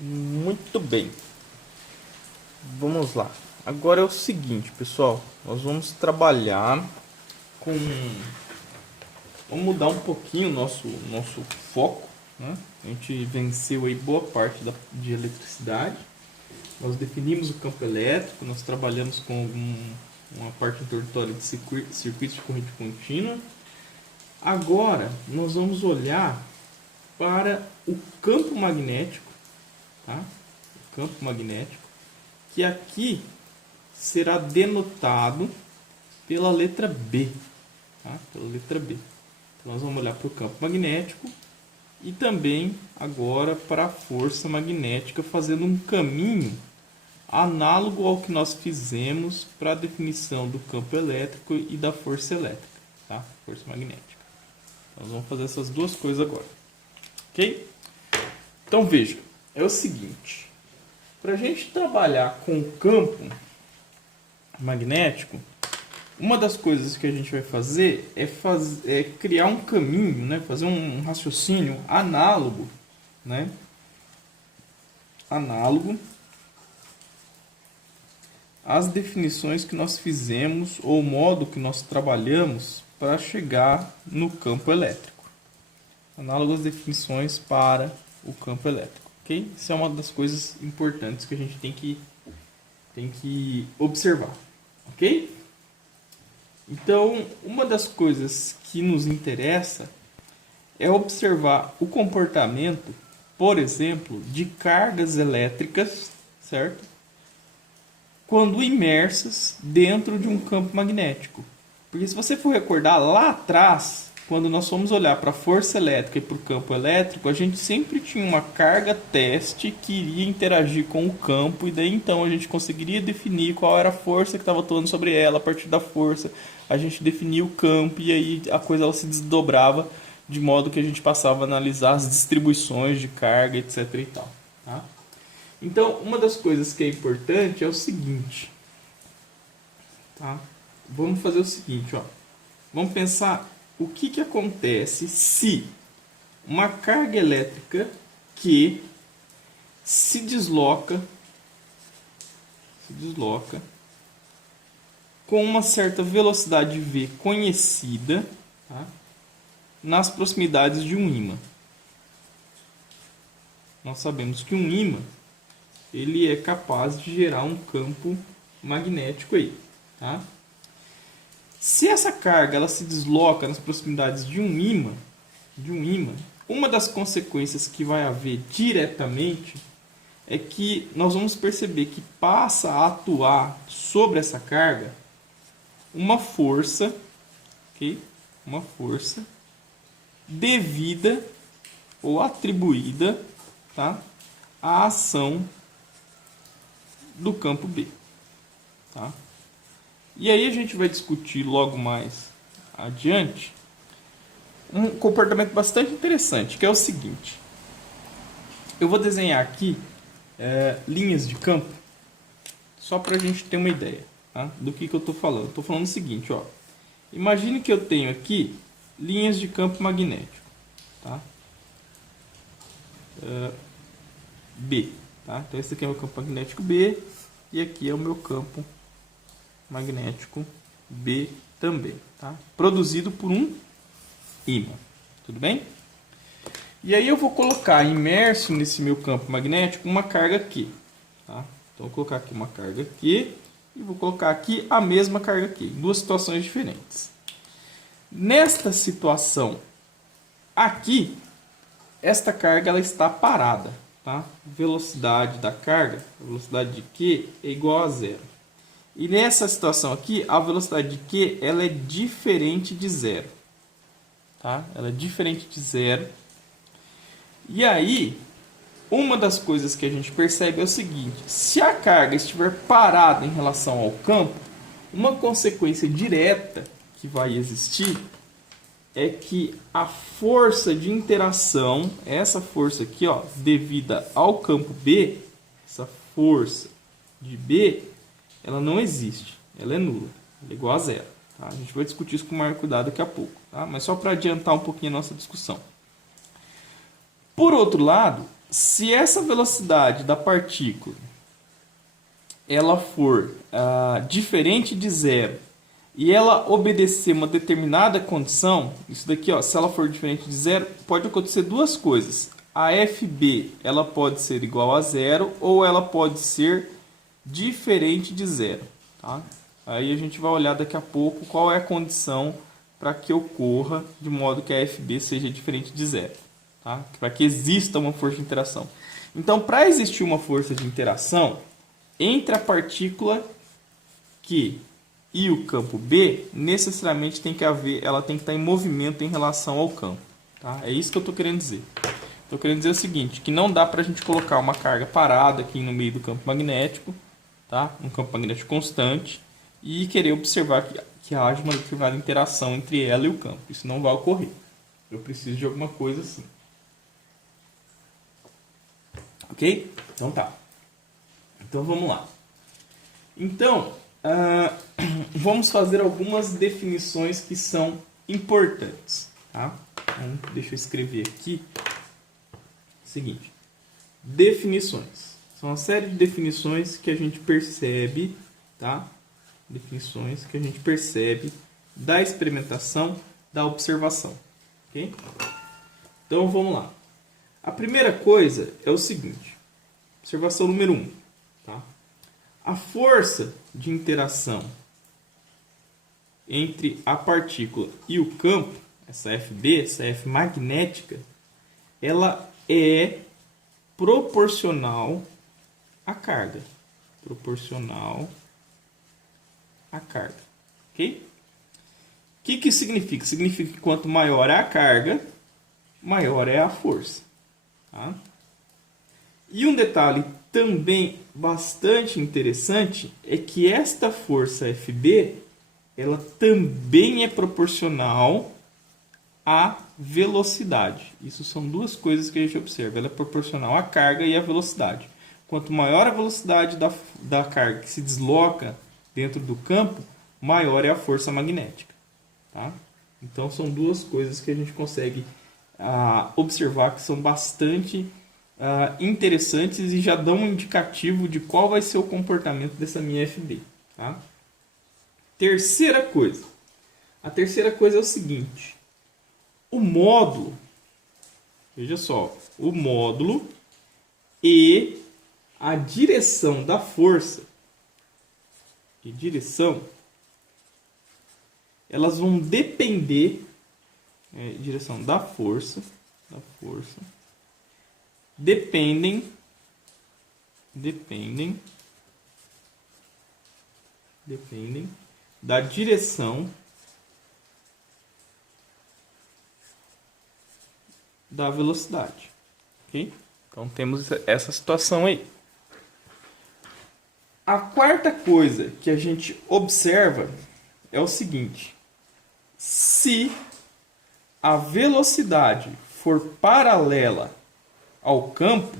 Muito bem, vamos lá. Agora é o seguinte, pessoal, nós vamos trabalhar com... Vamos mudar um pouquinho o nosso foco, né? A gente venceu aí boa parte de eletricidade. Nós definimos o campo elétrico, nós trabalhamos com uma parte introdutória de circuitos de corrente contínua. Agora nós vamos olhar para o campo magnético, tá? O campo magnético, que aqui será denotado pela letra B, tá? Pela letra B. Então nós vamos olhar para o campo magnético e também agora para a força magnética, fazendo um caminho análogo ao que nós fizemos para a definição do campo elétrico e da força elétrica, tá? Força magnética. Nós vamos fazer essas duas coisas agora, ok? Então veja, é o seguinte, para a gente trabalhar com o campo magnético, uma das coisas que a gente vai fazer é criar um caminho, né? Fazer um raciocínio análogo, né? Análogo às definições que nós fizemos ou o modo que nós trabalhamos para chegar no campo elétrico. Análogo às definições para o campo elétrico, ok? Isso é uma das coisas importantes que a gente tem que observar, ok? Então, uma das coisas que nos interessa é observar o comportamento, por exemplo, de cargas elétricas, certo? Quando imersas dentro de um campo magnético. Porque se você for recordar lá atrás, quando nós fomos olhar para a força elétrica e para o campo elétrico, a gente sempre tinha uma carga teste que iria interagir com o campo, e daí então a gente conseguiria definir qual era a força que estava atuando sobre ela. A partir da força a gente definia o campo, e aí a coisa ela se desdobrava de modo que a gente passava a analisar as distribuições de carga, etc. e tal, tá? Então, uma das coisas que é importante é o seguinte, tá? Vamos fazer o seguinte, ó. Vamos pensar o que acontece se uma carga elétrica que se desloca com uma certa velocidade v conhecida, tá? Nas proximidades de um ímã. Nós sabemos que um ímã ele é capaz de gerar um campo magnético aí, tá? Se essa carga ela se desloca nas proximidades de um ímã, uma das consequências que vai haver diretamente é que nós vamos perceber que passa a atuar sobre essa carga uma força, ok? Uma força devida ou atribuída, tá? À ação do campo B, tá? E aí a gente vai discutir logo mais adiante um comportamento bastante interessante, que é o seguinte. Eu vou desenhar aqui linhas de campo, só para a gente ter uma ideia, tá? Do que eu estou falando. Estou falando o seguinte, ó. Imagine que eu tenho aqui linhas de campo magnético, tá? B, tá? Então esse aqui é o meu campo magnético B e aqui é o meu campo magnético B também, tá? Produzido por um ímã, tudo bem? E aí eu vou colocar imerso nesse meu campo magnético uma carga aqui, tá? Então eu vou colocar aqui uma carga aqui e vou colocar aqui a mesma carga aqui, em duas situações diferentes. Nesta situação aqui, esta carga ela está parada, tá? Velocidade da carga, a velocidade de Q é igual a zero. E nessa situação aqui, a velocidade de Q ela é diferente de zero, tá? Ela é diferente de zero. E aí, uma das coisas que a gente percebe é o seguinte: se a carga estiver parada em relação ao campo, uma consequência direta que vai existir é que a força de interação, essa força aqui, ó, devida ao campo B, essa força de B, ela não existe, ela é nula, ela é igual a zero, tá? A gente vai discutir isso com maior cuidado daqui a pouco, tá? Mas só para adiantar um pouquinho a nossa discussão. Por outro lado, Se essa velocidade da partícula ela for diferente de zero e ela obedecer uma determinada condição, isso daqui, ó, se ela for diferente de zero, pode acontecer duas coisas. A FB ela pode ser igual a zero ou ela pode ser diferente de zero. Tá? Aí a gente vai olhar daqui a pouco qual é a condição para que ocorra de modo que a FB seja diferente de zero. Tá? Para que exista uma força de interação. Então, para existir uma força de interação entre a partícula Q e o campo B, necessariamente ela tem que estar em movimento em relação ao campo. Tá? É isso que eu estou querendo dizer. Estou querendo dizer o seguinte, que não dá para a gente colocar uma carga parada aqui no meio do campo magnético, tá? Um campo magnético constante, e querer observar que haja uma determinada interação entre ela e o campo. Isso não vai ocorrer. Eu preciso de alguma coisa assim. Ok? Então tá. Então vamos lá. Então, vamos fazer algumas definições que são importantes. Tá? Então, deixa eu escrever aqui. Seguinte. Definições. São uma série de definições que a gente percebe, tá? Definições que a gente percebe da experimentação, da observação. Ok? Então vamos lá. A primeira coisa é o seguinte. Observação número 1. Tá? A força de interação entre a partícula e o campo, essa FB, essa F magnética, ela é proporcional à carga. Proporcional à carga. Ok? O que isso significa? Significa que quanto maior é a carga, maior é a força. Tá? E um detalhe também bastante interessante é que esta força FB ela também é proporcional à velocidade. Isso são duas coisas que a gente observa. Ela é proporcional à carga e à velocidade. Quanto maior a velocidade da carga que se desloca dentro do campo, maior é a força magnética. Tá? Então são duas coisas que a gente consegue observar que são bastante interessantes e já dão um indicativo de qual vai ser o comportamento dessa minha FB. Tá? Terceira coisa. A terceira coisa é o seguinte. O módulo, veja só, o módulo e a direção da força e direção, elas vão depender, direção da força, dependem da direção da velocidade. Okay? Então temos essa situação aí. A quarta coisa que a gente observa é o seguinte: se a velocidade for paralela ao campo,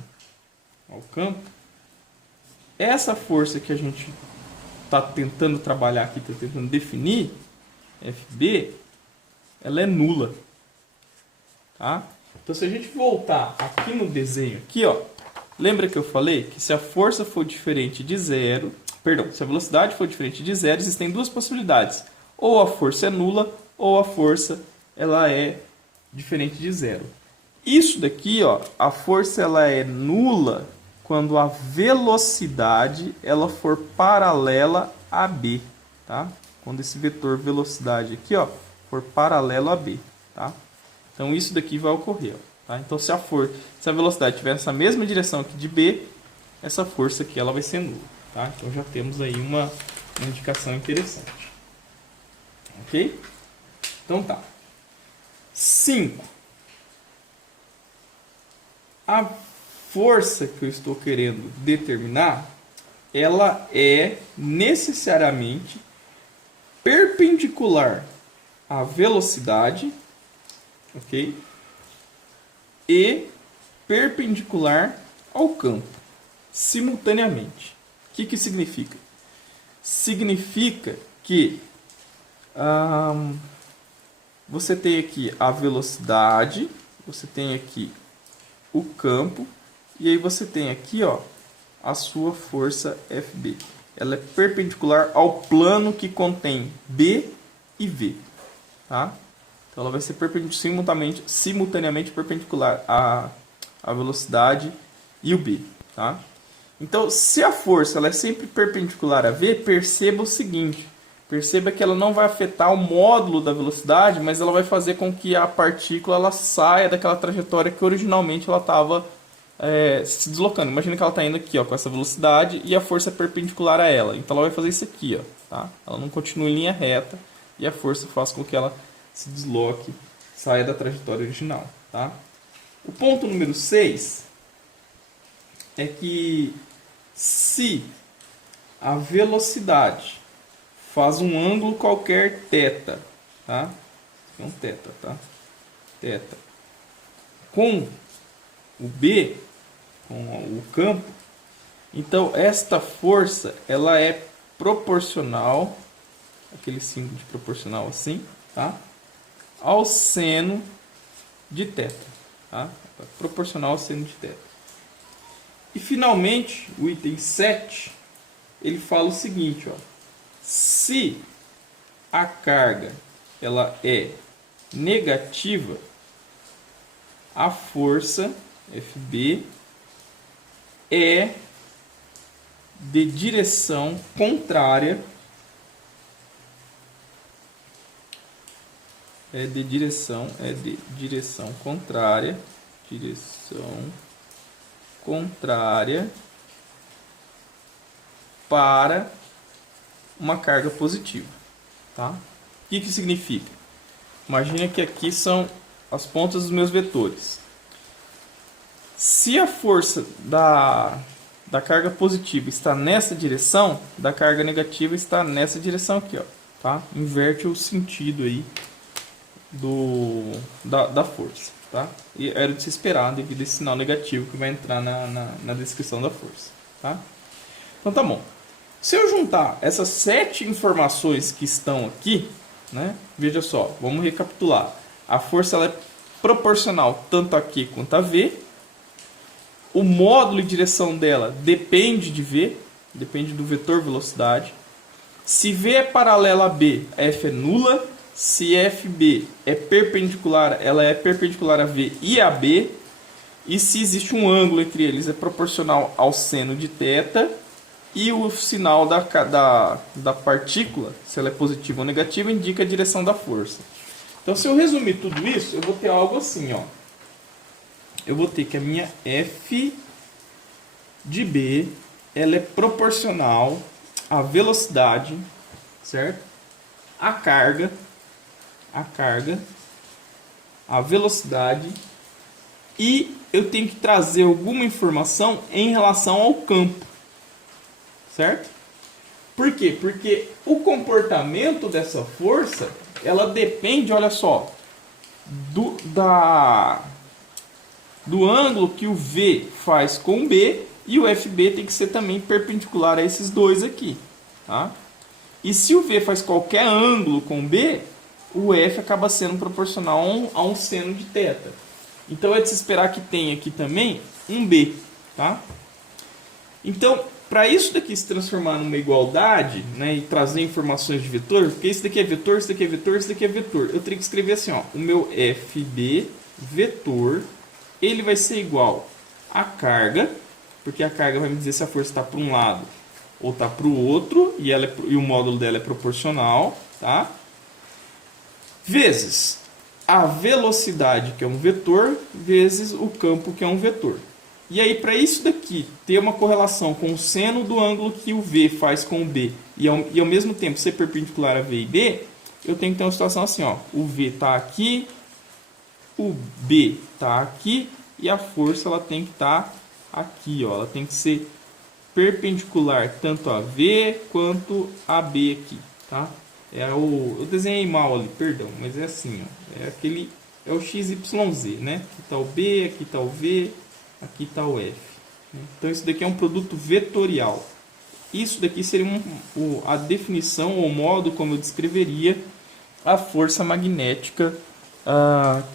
essa força que a gente está tentando trabalhar aqui, está tentando definir, FB, ela é nula. Tá? Então, se a gente voltar aqui no desenho, aqui, ó, lembra que eu falei que se a força for diferente de zero, se a velocidade for diferente de zero, existem duas possibilidades. Ou a força é nula, ou a força ela é diferente de zero. Isso daqui, ó, a força ela é nula quando a velocidade ela for paralela a B, tá? Quando esse vetor velocidade aqui, ó, for paralelo a B, tá? Então isso daqui vai ocorrer, ó, tá? Então se a velocidade tiver essa mesma direção aqui de B, essa força aqui ela vai ser nula, tá? Então já temos aí uma indicação interessante. OK? Então tá. 5. A força que eu estou querendo determinar, ela é necessariamente perpendicular à velocidade, ok? E perpendicular ao campo, simultaneamente. O que isso significa? Significa que você tem aqui a velocidade, você tem aqui o campo E aí você tem aqui, ó, a sua força FB. Ela é perpendicular ao plano que contém B e V, tá? Então ela vai ser simultaneamente perpendicular à velocidade e o B, tá? Então, se a força ela é sempre perpendicular a V, perceba o seguinte: perceba que ela não vai afetar o módulo da velocidade, mas ela vai fazer com que a partícula ela saia daquela trajetória que originalmente ela estava se deslocando. Imagina que ela está indo aqui, ó, com essa velocidade e a força é perpendicular a ela. Então ela vai fazer isso aqui, ó, tá? Ela não continua em linha reta e a força faz com que ela se desloque, saia da trajetória original, tá? O ponto número 6 é que se a velocidade faz um ângulo qualquer θ, tá? É um θ, tá? θ com o B, com o campo, então esta força ela é proporcional, aquele símbolo de proporcional assim, tá? Ao seno de θ, tá? Proporcional ao seno de θ. E finalmente, o item 7, ele fala o seguinte, ó: se a carga ela é negativa, a força FB é de direção contrária para uma carga positiva, tá? O que significa? Imagina que aqui são as pontas dos meus vetores. Se a força da carga positiva está nessa direção, da carga negativa está nessa direção aqui, ó, tá? Inverte o sentido aí da força, tá? E era de se esperar devido a esse sinal negativo que vai entrar na descrição da força, tá? Então tá bom. Se eu juntar essas 7 informações que estão aqui, né? Veja só, vamos recapitular. A força ela é proporcional tanto aqui quanto a V. O módulo e direção dela depende de V, depende do vetor velocidade. Se V é paralela a B, a F é nula. Se FB é perpendicular, ela é perpendicular a V e a B. E se existe um ângulo entre eles, é proporcional ao seno de θ. E o sinal da partícula, se ela é positiva ou negativa, indica a direção da força. Então, se eu resumir tudo isso, eu vou ter algo assim, ó. Eu vou ter que a minha F de B, ela é proporcional à velocidade, certo? A carga, a velocidade, e eu tenho que trazer alguma informação em relação ao campo, certo? Por quê? Porque o comportamento dessa força, ela depende, olha só, do ângulo que o V faz com o B, e o FB tem que ser também perpendicular a esses dois aqui, tá? E se o V faz qualquer ângulo com o B, o F acaba sendo proporcional a um seno de θ. Então é de se esperar que tenha aqui também um B, tá? Então, para isso daqui se transformar numa igualdade, né, e trazer informações de vetor, porque isso daqui é vetor, isso daqui é vetor, isso daqui é vetor, eu teria que escrever assim, ó: o meu FB vetor, ele vai ser igual à carga, porque a carga vai me dizer se a força está para um lado ou está para o outro, e o módulo dela é proporcional, tá? Vezes a velocidade, que é um vetor, vezes o campo, que é um vetor. E aí, para isso daqui ter uma correlação com o seno do ângulo que o V faz com o B e ao mesmo tempo ser perpendicular a V e B, eu tenho que ter uma situação assim, ó: o V está aqui, o B está aqui e a força ela tem que estar aqui, ó. Ela tem que ser perpendicular tanto a V quanto a B aqui, tá? Eu desenhei mal ali, perdão, mas é assim, ó. É o XYZ, né? Aqui está o B, aqui está o V, aqui está o F. Então isso daqui é um produto vetorial. Isso daqui seria a definição ou modo como eu descreveria a força magnética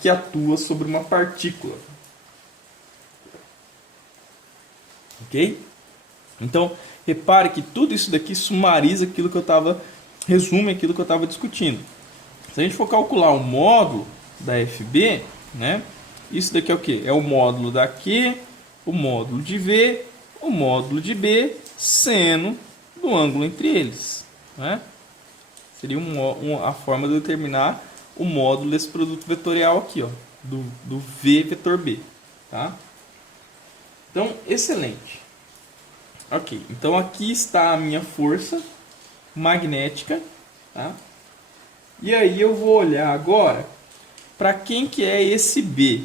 que atua sobre uma partícula. Ok? Então, repare que tudo isso daqui sumariza aquilo que eu estava, resume aquilo que eu estava discutindo. Se a gente for calcular o módulo da FB, né? Isso daqui é o que? É o módulo da Q, o módulo de V, o módulo de B, seno do ângulo entre eles, né? Seria a forma de determinar o módulo desse produto vetorial aqui, ó, do V vetor B, tá? Então, excelente. Ok, então aqui está a minha força magnética, tá? E aí eu vou olhar agora para quem que é esse B.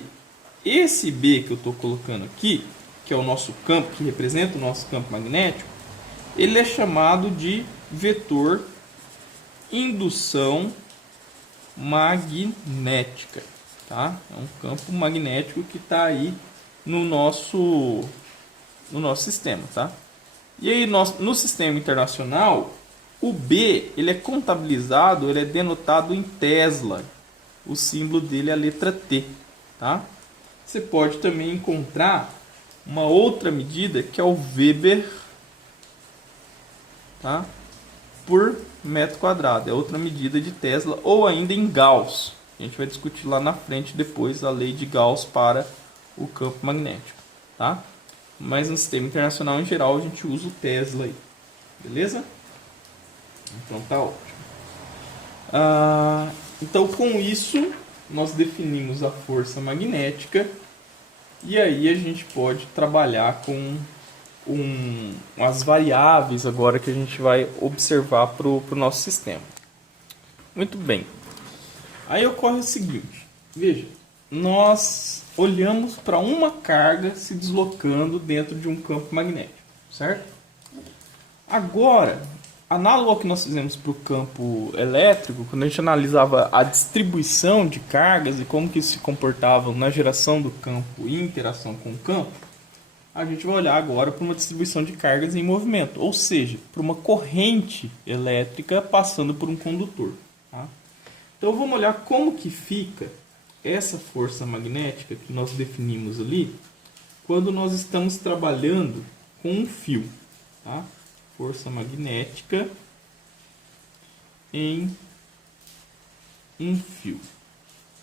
Esse B que eu estou colocando aqui, que é o nosso campo, que representa o nosso campo magnético, ele é chamado de vetor indução magnética, tá? É um campo magnético que está aí no nosso sistema, tá? E aí no sistema internacional, o B ele é contabilizado, ele é denotado em Tesla. O símbolo dele é a letra T, tá? Você pode também encontrar uma outra medida que é o Weber, tá? Por metro quadrado. É outra medida de Tesla, ou ainda em Gauss. A gente vai discutir lá na frente depois a lei de Gauss para o campo magnético, tá? Mas no sistema internacional em geral a gente usa o Tesla aí, beleza? Então tá ótimo. Então com isso nós definimos a força magnética e aí a gente pode trabalhar com as variáveis agora que a gente vai observar para o nosso sistema. Muito bem. Aí ocorre o seguinte, veja, nós olhamos para uma carga se deslocando dentro de um campo magnético, certo? Agora, análogo ao que nós fizemos para o campo elétrico, quando a gente analisava a distribuição de cargas e como que isso se comportava na geração do campo e interação com o campo, a gente vai olhar agora para uma distribuição de cargas em movimento, ou seja, para uma corrente elétrica passando por um condutor, tá? Então vamos olhar como que fica essa força magnética que nós definimos ali quando nós estamos trabalhando com um fio, tá? Força magnética em um fio,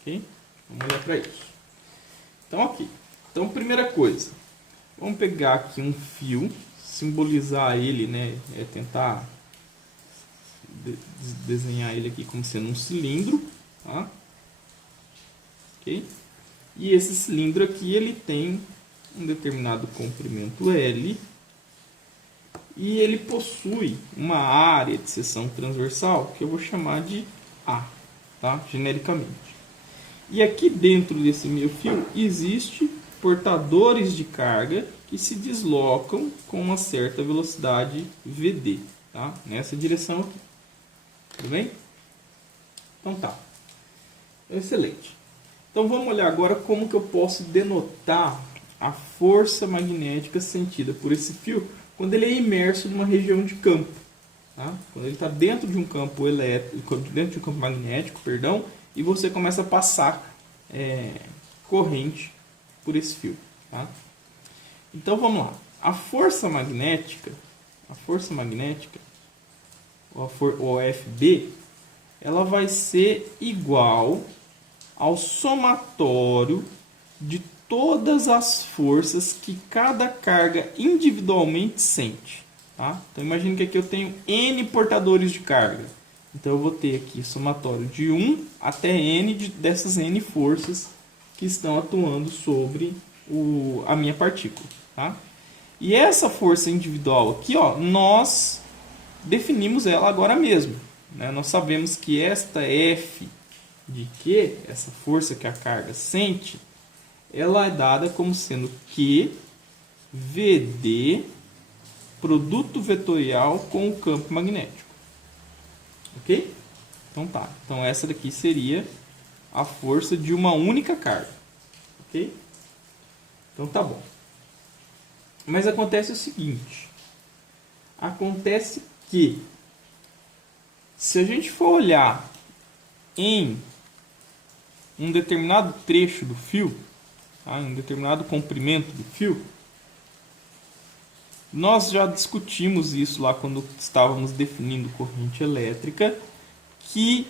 ok? Vamos olhar para isso. Então, ok. Então, primeira coisa, vamos pegar aqui um fio, simbolizar ele, né? É tentar desenhar ele aqui como sendo um cilindro, tá? Ok? E esse cilindro aqui ele tem um determinado comprimento L e ele possui uma área de seção transversal que eu vou chamar de A, tá? Genericamente. E aqui dentro desse meu fio existe portadores de carga que se deslocam com uma certa velocidade VD, tá? Nessa direção aqui. Tudo bem? Então tá. Excelente. Então vamos olhar agora como que eu posso denotar a força magnética sentida por esse fio quando ele é imerso numa região de campo, tá? Quando ele está dentro de um campo elétrico, dentro de um campo magnético, perdão, e você começa a passar corrente por esse fio, tá? Então vamos lá. A força magnética, ou FB, ela vai ser igual ao somatório de todas as forças que cada carga individualmente sente, tá? Então imagine que aqui eu tenho N portadores de carga. Então eu vou ter aqui somatório de 1 até N dessas N forças que estão atuando sobre a minha partícula, tá? E essa força individual aqui, ó, nós definimos ela agora mesmo, né? Nós sabemos que esta F de Q, essa força que a carga sente, ela é dada como sendo Q VD produto vetorial com o campo magnético. Ok? Então tá. Então essa daqui seria a força de uma única carga. Ok? Então tá bom. Mas acontece o seguinte. Acontece que se a gente for olhar em um determinado trecho do fio, tá? Um determinado comprimento do fio, Nós já discutimos isso lá quando estávamos definindo corrente elétrica, que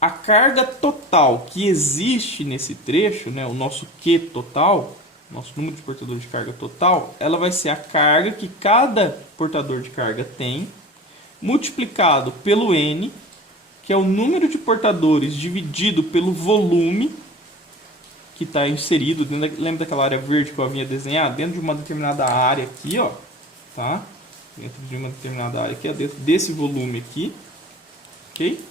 a carga total que existe nesse trecho, né, o nosso Q total, nosso número de portadores de carga total, ela vai ser a carga que cada portador de carga tem, multiplicado pelo N, que é o número de portadores dividido pelo volume que está inserido dentro lembra daquela área verde que eu havia desenhado? Dentro de uma determinada área aqui, ó, tá? Dentro de uma determinada área aqui, ó, dentro desse volume aqui, ok?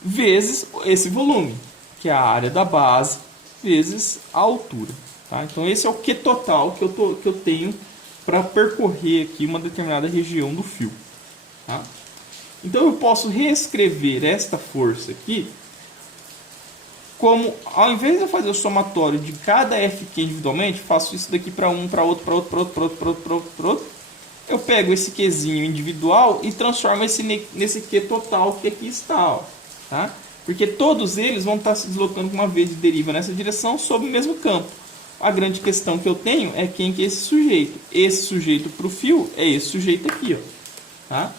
Vezes esse volume, que é a área da base, vezes a altura, tá? Então esse é o Q total que eu tenho para percorrer aqui uma determinada região do fio, tá? Então eu posso reescrever esta força aqui como, ao invés de eu fazer o somatório de cada FQ individualmente, faço isso daqui para um, para outro, para outro, para outro, para outro, para outro, para outro, para outro. Eu pego esse Qzinho individual e transformo nesse Q total que aqui está, ó, tá? Porque todos eles vão estar se deslocando com uma v de deriva nessa direção sob o mesmo campo. A grande questão que eu tenho é quem que é esse sujeito. Esse sujeito para o fio é esse sujeito aqui, ó, tá?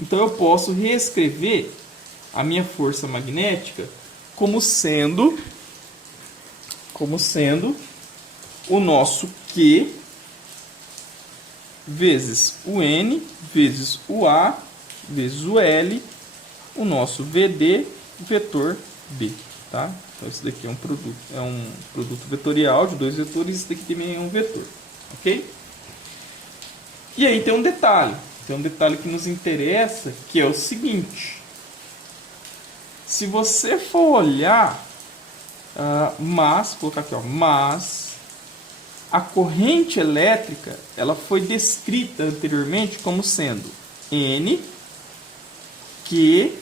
Então eu posso reescrever a minha força magnética como sendo o nosso Q vezes o N vezes o A vezes o L, o nosso VD vetor B, tá? Então isso daqui é um produto vetorial de dois vetores, isso daqui também é um vetor, ok? E aí tem um detalhe que nos interessa, que é o seguinte: se você for olhar, vou colocar aqui, ó, mas a corrente elétrica, ela foi descrita anteriormente como sendo N Q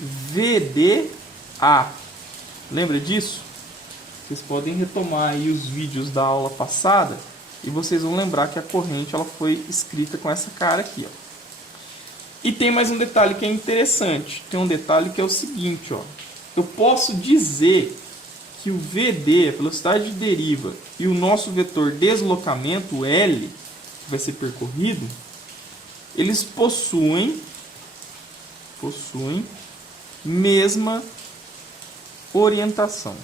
VDA. Lembra disso? Vocês podem retomar aí os vídeos da aula passada e vocês vão lembrar que a corrente ela foi escrita com essa cara aqui, ó. E tem mais um detalhe que é interessante. Tem um detalhe que é o seguinte, ó. Eu posso dizer que o VD, a velocidade de deriva, e o nosso vetor deslocamento, o L, que vai ser percorrido, eles possuem mesma orientação.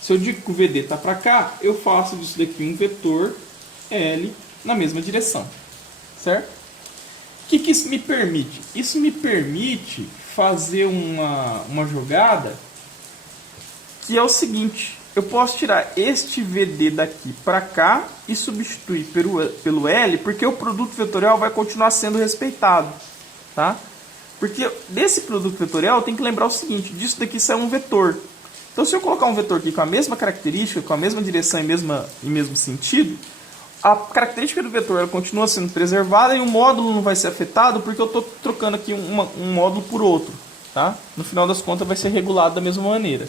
Se eu digo que o VD está para cá, eu faço disso daqui um vetor L na mesma direção. Certo? O que isso me permite? Isso me permite fazer uma jogada que é o seguinte: eu posso tirar este VD daqui para cá e substituir pelo L, porque o produto vetorial vai continuar sendo respeitado, tá? Porque desse produto vetorial eu tenho que lembrar o seguinte: disso daqui sai um vetor. Então se eu colocar um vetor aqui com a mesma característica, com a mesma direção e mesmo sentido, a característica do vetor ela continua sendo preservada e o módulo não vai ser afetado porque eu estou trocando aqui um módulo por outro, tá? No final das contas vai ser regulado da mesma maneira.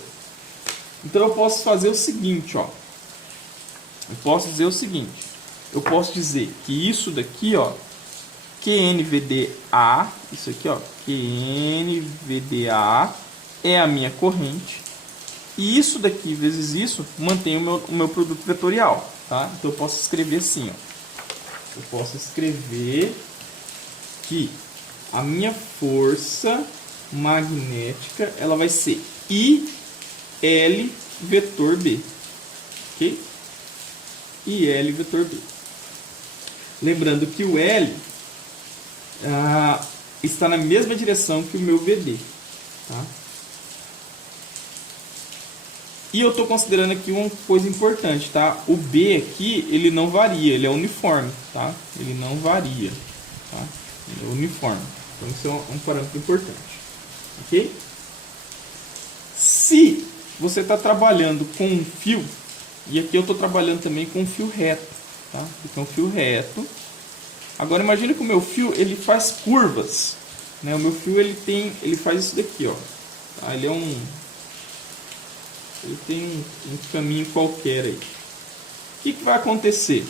Então eu posso fazer o seguinte, ó. Eu posso dizer que isso daqui, ó, QNVDA, isso aqui, ó, QNVDA é a minha corrente. E isso daqui vezes isso mantém o meu produto vetorial. Tá? Então eu posso escrever assim, ó. Eu posso escrever que a minha força magnética ela vai ser IL vetor B, ok? IL vetor B. Lembrando que o L está na mesma direção que o meu VD, tá? E eu estou considerando aqui uma coisa importante, tá? O B aqui, ele não varia, ele é uniforme, tá? Ele não varia, tá? Ele é uniforme. Então isso é um parâmetro importante, ok? Se você está trabalhando com um fio, e aqui eu estou trabalhando também com um fio reto, tá? Aqui é um fio reto. Agora imagine que o meu fio, ele faz curvas, né? O meu fio, ele faz isso daqui, ó. Tá? Ele tem um caminho qualquer aí. O que vai acontecer?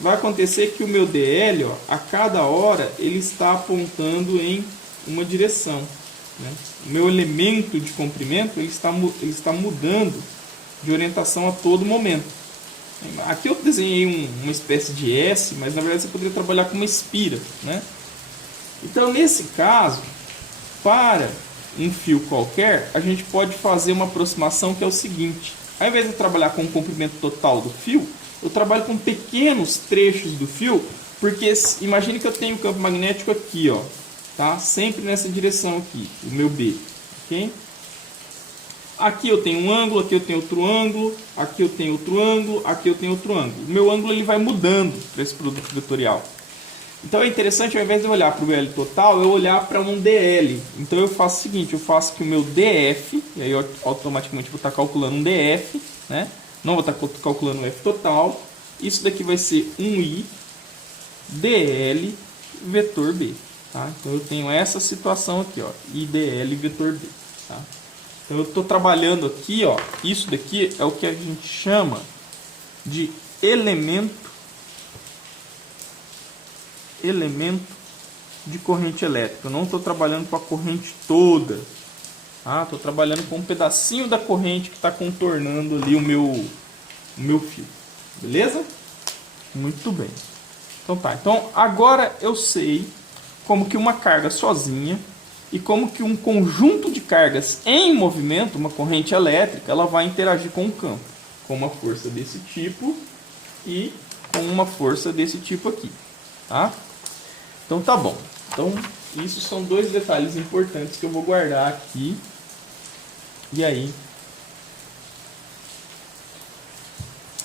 Vai acontecer que o meu DL, ó, a cada hora, ele está apontando em uma direção, né? O meu elemento de comprimento ele está mudando de orientação a todo momento. Aqui eu desenhei uma espécie de S, mas na verdade você poderia trabalhar com uma espira, né? Então, nesse caso, para um fio qualquer, a gente pode fazer uma aproximação que é o seguinte: ao invés de trabalhar com o comprimento total do fio, eu trabalho com pequenos trechos do fio, porque imagine que eu tenho o campo magnético aqui, ó, tá? Sempre nessa direção aqui, o meu B, ok? Aqui eu tenho um ângulo, aqui eu tenho outro ângulo, aqui eu tenho outro ângulo, aqui eu tenho outro ângulo. O meu ângulo ele vai mudando para esse produto vetorial. Então é interessante, ao invés de eu olhar para o L total, eu olhar para um DL. Então eu faço o seguinte, eu faço que o meu DF, e aí eu automaticamente vou estar calculando um DF, né? Não vou estar calculando o F total. Isso daqui vai ser 1I DL vetor B. Tá? Então eu tenho essa situação aqui, ó, IDL vetor B. Tá? Então eu estou trabalhando aqui, ó, isso daqui é o que a gente chama de elemento de corrente elétrica. Eu não estou trabalhando com a corrente toda. Estou trabalhando com um pedacinho da corrente que está contornando ali o meu fio. Beleza? Muito bem. Então tá. Então agora eu sei como que uma carga sozinha e como que um conjunto de cargas em movimento, uma corrente elétrica, ela vai interagir com o campo. Com uma força desse tipo e com uma força desse tipo aqui. Tá? Então tá bom. Então isso são dois detalhes importantes que eu vou guardar aqui. E aí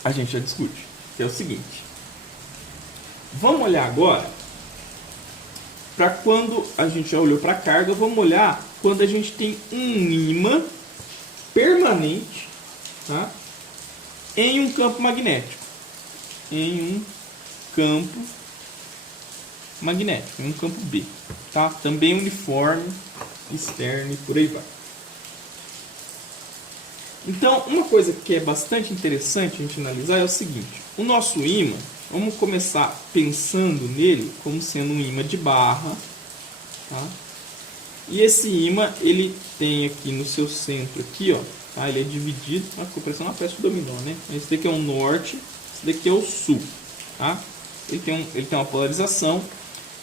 a gente já discute. Que é o seguinte. Vamos olhar agora para quando a gente já olhou para a carga, vamos olhar quando a gente tem um ímã permanente, tá? Em um campo magnético. Em um campo magnético, em um campo B. Tá? Também uniforme, externo e por aí vai. Então, uma coisa que é bastante interessante a gente analisar é o seguinte. O nosso ímã, vamos começar pensando nele como sendo um ímã de barra. Tá? E esse ímã, ele tem aqui no seu centro, aqui, ó, tá? Ele é dividido, ficou parecendo uma peça de dominó, né? Esse daqui é o norte, esse daqui é o sul. Tá? Ele tem uma polarização,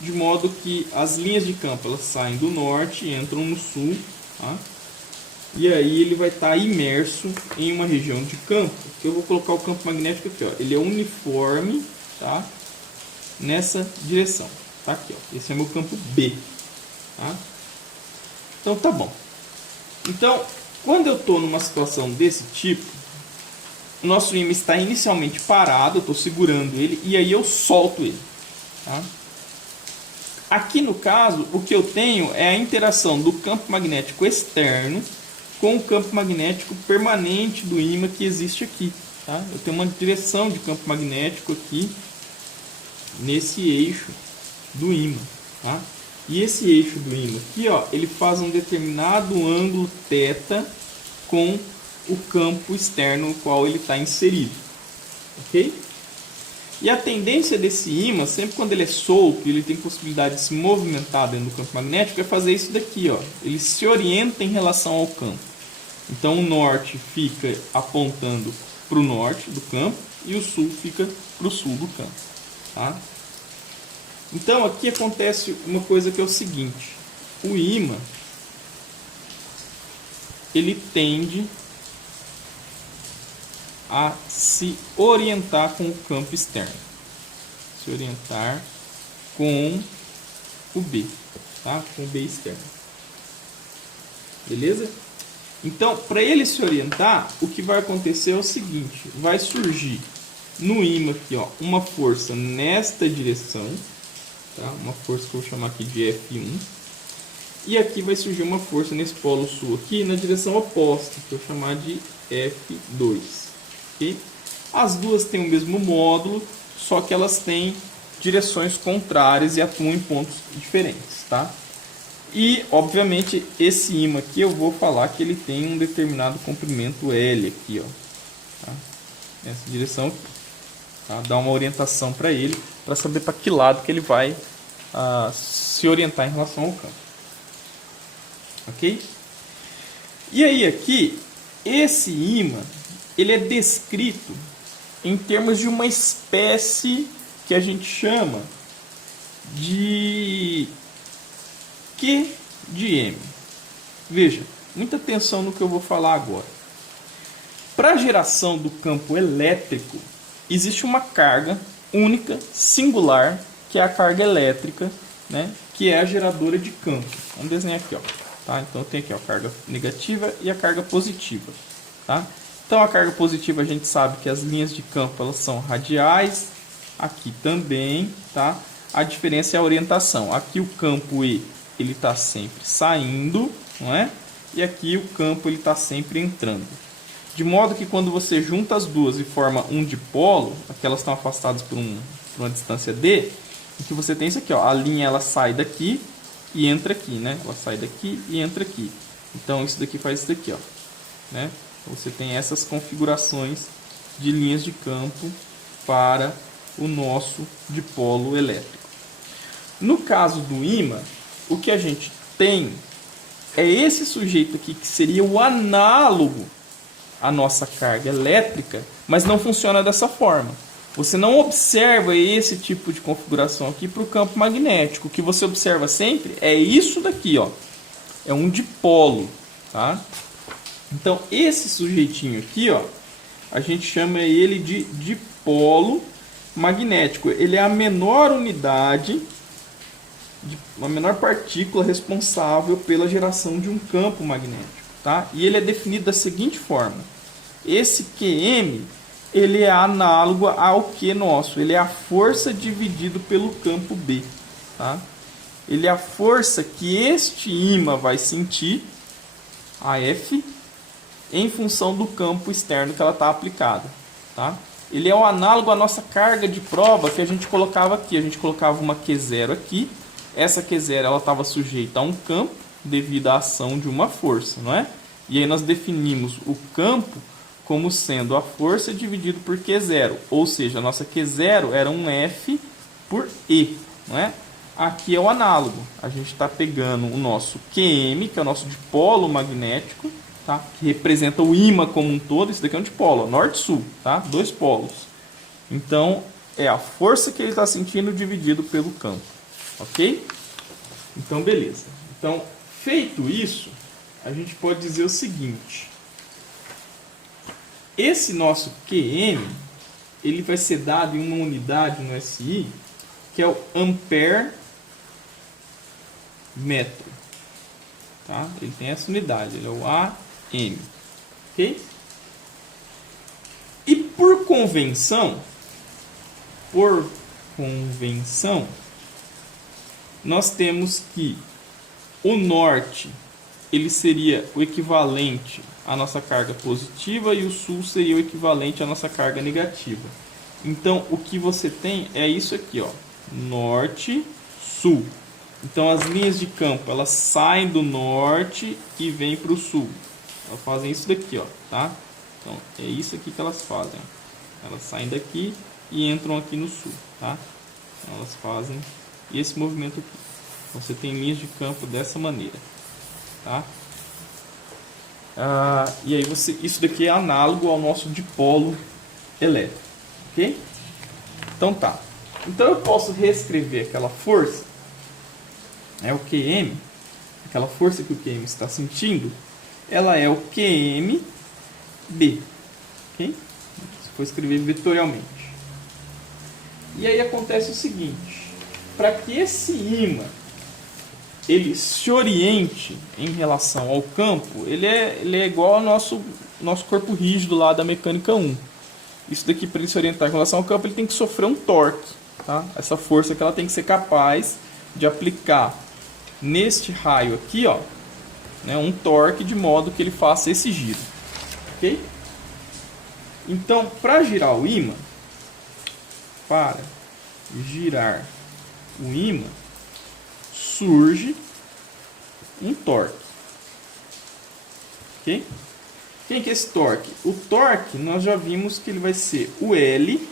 de modo que as linhas de campo elas saem do norte e entram no sul. Tá? E aí ele vai estar imerso em uma região de campo, que eu vou colocar o campo magnético aqui, ó. Ele é uniforme, tá? Nessa direção. Tá aqui, ó. Esse é meu campo B. Tá? Então tá bom. Então, quando eu estou numa situação desse tipo, o nosso ímã está inicialmente parado, eu estou segurando ele, e aí eu solto ele. Tá? Aqui no caso, o que eu tenho é a interação do campo magnético externo com o campo magnético permanente do ímã que existe aqui. Tá? Eu tenho uma direção de campo magnético aqui nesse eixo do ímã. Tá? E esse eixo do ímã aqui, ó, ele faz um determinado ângulo θ com o campo externo no qual ele está inserido. Ok? E a tendência desse ímã, sempre quando ele é solto e ele tem possibilidade de se movimentar dentro do campo magnético, é fazer isso daqui. Ó. Ele se orienta em relação ao campo. Então o norte fica apontando para o norte do campo e o sul fica para o sul do campo. Tá? Então aqui acontece uma coisa que é o seguinte. O ímã ele tende a se orientar com o campo externo. Se orientar com o B. Tá? Com o B externo. Beleza? Então, para ele se orientar, o que vai acontecer é o seguinte. Vai surgir no ímã aqui, ó, uma força nesta direção. Tá? Uma força que eu vou chamar aqui de F1. E aqui vai surgir uma força nesse polo sul aqui na direção oposta, que eu vou chamar de F2. Okay? As duas têm o mesmo módulo, só que elas têm direções contrárias e atuam em pontos diferentes. Tá? E, obviamente, esse ímã aqui eu vou falar que ele tem um determinado comprimento L aqui, ó. Tá? Nessa direção aqui. Tá? Dá uma orientação para ele, para saber para que lado que ele vai se orientar em relação ao campo. Ok? E aí aqui, esse ímã, ele é descrito em termos de uma espécie que a gente chama de Q de M. Veja, muita atenção no que eu vou falar agora. Para a geração do campo elétrico, existe uma carga única, singular, que é a carga elétrica, né? Que é a geradora de campo. Vamos desenhar aqui, ó. Tá? Então tem aqui ó, a carga negativa e a carga positiva. Tá? Então a carga positiva a gente sabe que as linhas de campo elas são radiais, aqui também, tá? A diferença é a orientação. Aqui o campo E ele está sempre saindo, não é? E aqui o campo ele está sempre entrando. De modo que quando você junta as duas e forma um dipolo, aquelas estão afastadas por uma distância D, em que você tem isso aqui, ó, a linha ela sai daqui e entra aqui, né? Ela sai daqui e entra aqui. Então isso daqui faz isso daqui, ó, né? Você tem essas configurações de linhas de campo para o nosso dipolo elétrico. No caso do ímã, o que a gente tem é esse sujeito aqui que seria o análogo à nossa carga elétrica, mas não funciona dessa forma. Você não observa esse tipo de configuração aqui para o campo magnético. O que você observa sempre é isso daqui, ó. É um dipolo, tá? Então esse sujeitinho aqui, ó, a gente chama ele de dipolo magnético. Ele é a menor unidade, a menor partícula responsável pela geração de um campo magnético, tá? E ele é definido da seguinte forma: esse QM ele é análogo ao Q nosso, ele é a força dividido pelo campo B, tá? Ele é a força que este ímã vai sentir, a F, em função do campo externo que ela está aplicada, tá? Ele é o análogo à nossa carga de prova que a gente colocava aqui. A gente colocava uma Q0 aqui. Essa Q0 ela estava sujeita a um campo devido à ação de uma força, não é? E aí nós definimos o campo como sendo a força dividido por Q0, ou seja, a nossa Q0 era um F por E, não é? Aqui é o análogo. A gente está pegando o nosso QM, que é o nosso dipolo magnético, tá? Que representa o ímã como um todo. Isso daqui é um dipolo, norte-sul, tá? Dois polos. Então, é a força que ele está sentindo dividido pelo campo, ok? Então, beleza. Então, feito isso, a gente pode dizer o seguinte: esse nosso QM, ele vai ser dado em uma unidade no SI, que é o ampere metro, tá? Ele tem essa unidade, ele é o AM, ok? E por convenção, nós temos que o norte ele seria o equivalente à nossa carga positiva e o sul seria o equivalente à nossa carga negativa. Então o que você tem é isso aqui, ó, norte, sul. Então as linhas de campo elas saem do norte e vêm para o sul. Elas fazem isso daqui, ó, tá? Então é isso aqui que elas fazem. Elas saem daqui e entram aqui no sul, tá? Então, elas fazem esse movimento aqui. Você tem linhas de campo dessa maneira, tá? E aí isso daqui é análogo ao nosso dipolo elétrico, ok? Então tá. Então eu posso reescrever aquela força, o QM, aquela força que o QM está sentindo, ela é o QMB, ok? Se for escrever vetorialmente. E aí acontece o seguinte: para que esse ímã ele se oriente em relação ao campo, ele é igual ao nosso corpo rígido lá da mecânica 1. Isso daqui, para ele se orientar em relação ao campo, ele tem que sofrer um torque, tá? Essa força que ela tem que ser capaz de aplicar neste raio aqui, ó, né, um torque de modo que ele faça esse giro, ok? Então, para girar o ímã, surge um torque, ok? Quem que é esse torque? O torque nós já vimos que ele vai ser o L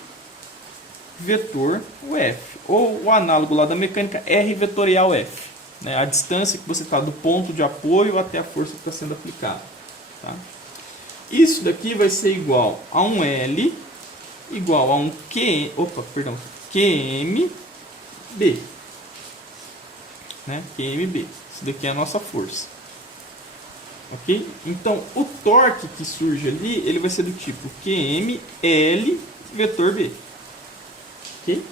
vetor o F, ou o análogo lá da mecânica R vetorial F, né? A distância que você está do ponto de apoio até a força que está sendo aplicada, tá? Isso daqui vai ser igual a um L igual a um QMB. Né? QMB. Isso daqui é a nossa força. Ok? Então, o torque que surge ali, ele vai ser do tipo QML vetor B. Ok?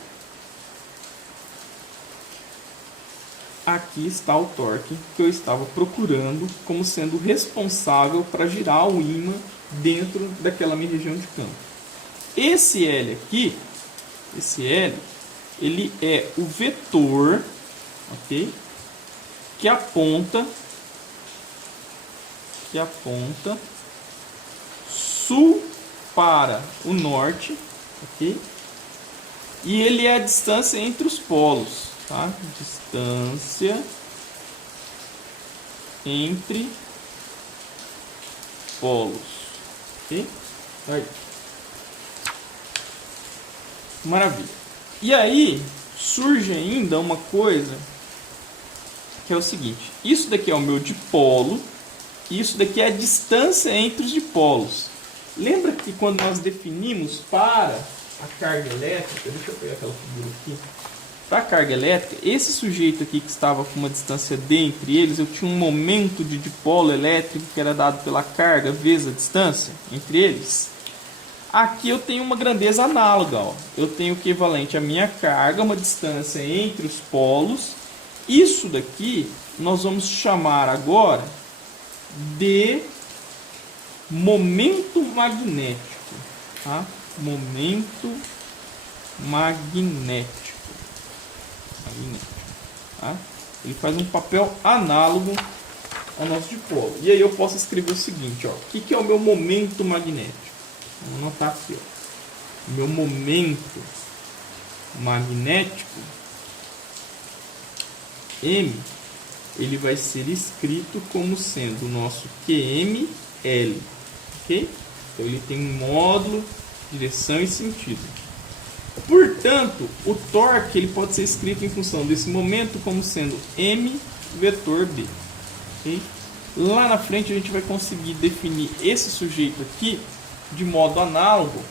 Aqui está o torque que eu estava procurando como sendo responsável para girar o ímã dentro daquela minha região de campo. Esse L aqui, esse L, ele é o vetor, ok? Que aponta sul para o norte, ok? E ele é a distância entre os polos, tá? Distância entre polos, ok? Aí. Maravilha. E aí surge ainda uma coisa que é o seguinte: isso daqui é o meu dipolo, e isso daqui é a distância entre os dipolos. Lembra que quando nós definimos para a carga elétrica, deixa eu pegar aquela figura aqui. Para a carga elétrica, esse sujeito aqui que estava com uma distância D entre eles, eu tinha um momento de dipolo elétrico que era dado pela carga vezes a distância entre eles. Aqui eu tenho uma grandeza análoga. Ó. Eu tenho o equivalente à minha carga, uma distância entre os polos. Isso daqui nós vamos chamar agora de momento magnético. Tá? Momento magnético. Tá? Ele faz um papel análogo ao nosso dipolo. E aí eu posso escrever o seguinte: ó, o que é o meu momento magnético? Vamos anotar aqui. Ó. Meu momento magnético, M, ele vai ser escrito como sendo o nosso QML. Ok? Então ele tem um módulo, direção e sentido. Portanto, o torque ele pode ser escrito em função desse momento como sendo M vetor B. Okay? Lá na frente a gente vai conseguir definir esse sujeito aqui de modo análogo,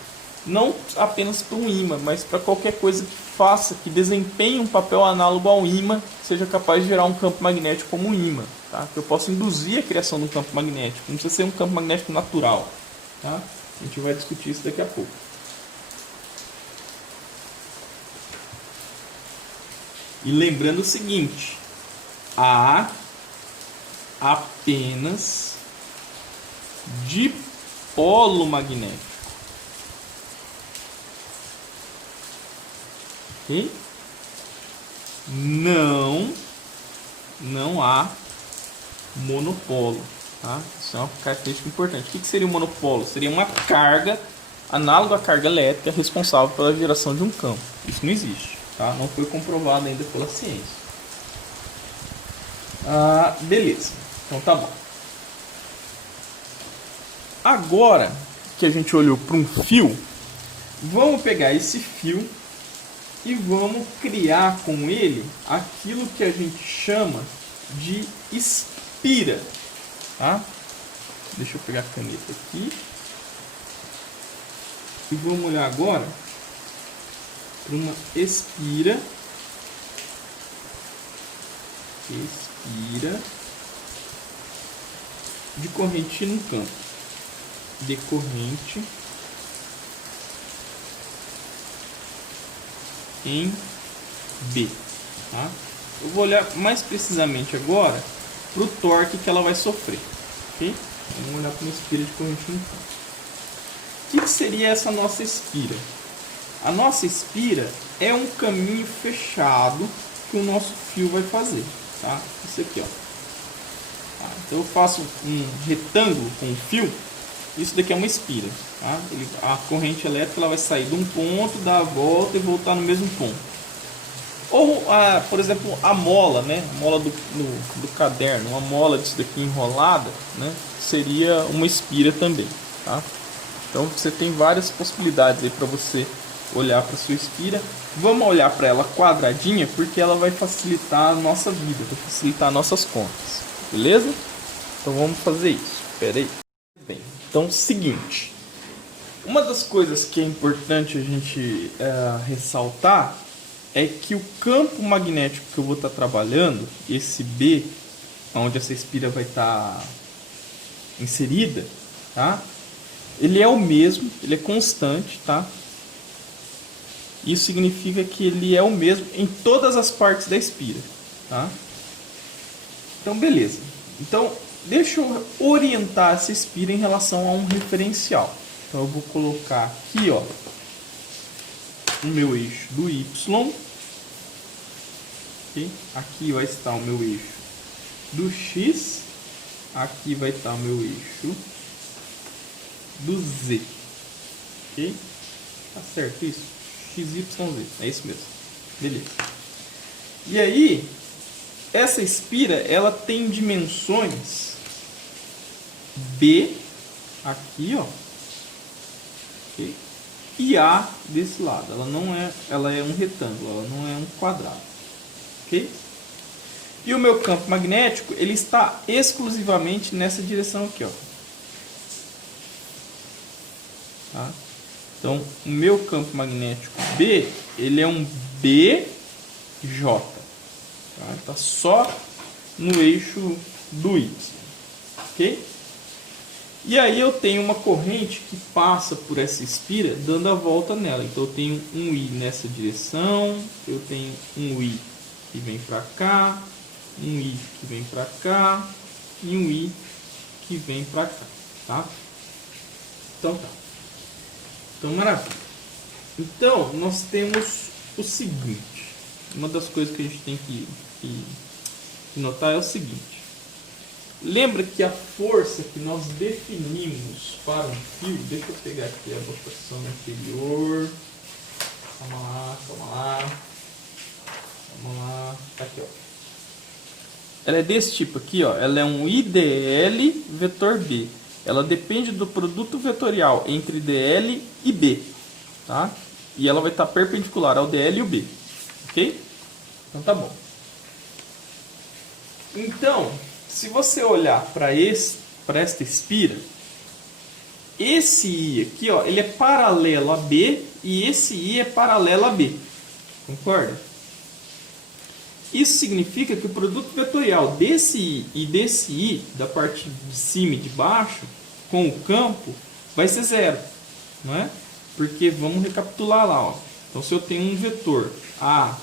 não apenas para um ímã, mas para qualquer coisa que faça, que desempenhe um papel análogo ao ímã, seja capaz de gerar um campo magnético como um ímã. Tá? Que eu posso induzir a criação de um campo magnético, não precisa ser um campo magnético natural. Tá? A gente vai discutir isso daqui a pouco. E lembrando o seguinte: há apenas dipolo magnético. Ok? Não há monopolo. Tá? Isso é uma característica importante. O que seria um monopolo? Seria uma carga análoga à carga elétrica responsável pela geração de um campo. Isso não existe. Tá? Não foi comprovado ainda pela ciência. Beleza. Então tá bom. Agora que a gente olhou para um fio, vamos pegar esse fio e vamos criar com ele aquilo que a gente chama de espira. Tá? Deixa eu pegar a caneta aqui. E vamos olhar agora para uma espira. De corrente no campo. De corrente em B. Tá? Eu vou olhar mais precisamente agora para o torque que ela vai sofrer. Okay? Vamos olhar para uma espira de corrente no campo. O que seria essa nossa espira? A nossa espira é um caminho fechado que o nosso fio vai fazer. Tá? Isso aqui, ó. Tá? Então eu faço um retângulo com o fio. Isso daqui é uma espira. Tá? A corrente elétrica ela vai sair de um ponto, dar a volta e voltar no mesmo ponto. Ou, por exemplo, a mola, né? A mola do caderno, uma mola disso daqui enrolada, né? Seria uma espira também. Tá? Então você tem várias possibilidades aí para você olhar para sua espira. Vamos olhar para ela quadradinha porque ela vai facilitar a nossa vida, vai facilitar nossas contas. Beleza? Então vamos fazer isso. Espera aí. Bem, então seguinte. Uma das coisas que é importante a gente ressaltar é que o campo magnético que eu vou estar trabalhando, esse B, onde essa espira vai estar inserida, tá? Ele é o mesmo, ele é constante, tá? Isso significa que ele é o mesmo em todas as partes da espira, tá? Então, beleza. Então, deixa eu orientar essa espira em relação a um referencial. Então, eu vou colocar aqui, ó, o meu eixo do Y. Okay? Aqui vai estar o meu eixo do X. Aqui vai estar o meu eixo do Z. Ok? Tá certo isso? X, Y, Z. É isso mesmo. Beleza. E aí, essa espira, ela tem dimensões B, aqui, ó. Okay? E A desse lado. Ela é um retângulo, ela não é um quadrado. Ok? E o meu campo magnético, ele está exclusivamente nessa direção aqui, ó. Tá? Então, o meu campo magnético B, ele é um BJ. Tá? Tá só no eixo do Y. Ok? E aí eu tenho uma corrente que passa por essa espira dando a volta nela. Então eu tenho um I nessa direção, eu tenho um I que vem para cá, um I que vem para cá e um I que vem para cá, tá? Então tá. Então maravilha. Então nós temos o seguinte, uma das coisas que a gente tem que notar é o seguinte. Lembra que a força que nós definimos para um fio, deixa eu pegar aqui a anotação anterior. Calma lá. Tá aqui, ó. Ela é desse tipo aqui, ó. Ela é um IDL vetor B. Ela depende do produto vetorial entre DL e B, tá? E ela vai estar perpendicular ao DL e o B, ok? Então tá bom. Então, se você olhar para esta espira, esse I aqui, ó, ele é paralelo a B e esse I é paralelo a B. Concorda? Isso significa que o produto vetorial desse I e desse I, da parte de cima e de baixo, com o campo, vai ser zero. Não é? Porque vamos recapitular lá. Ó. Então, se eu tenho um vetor A,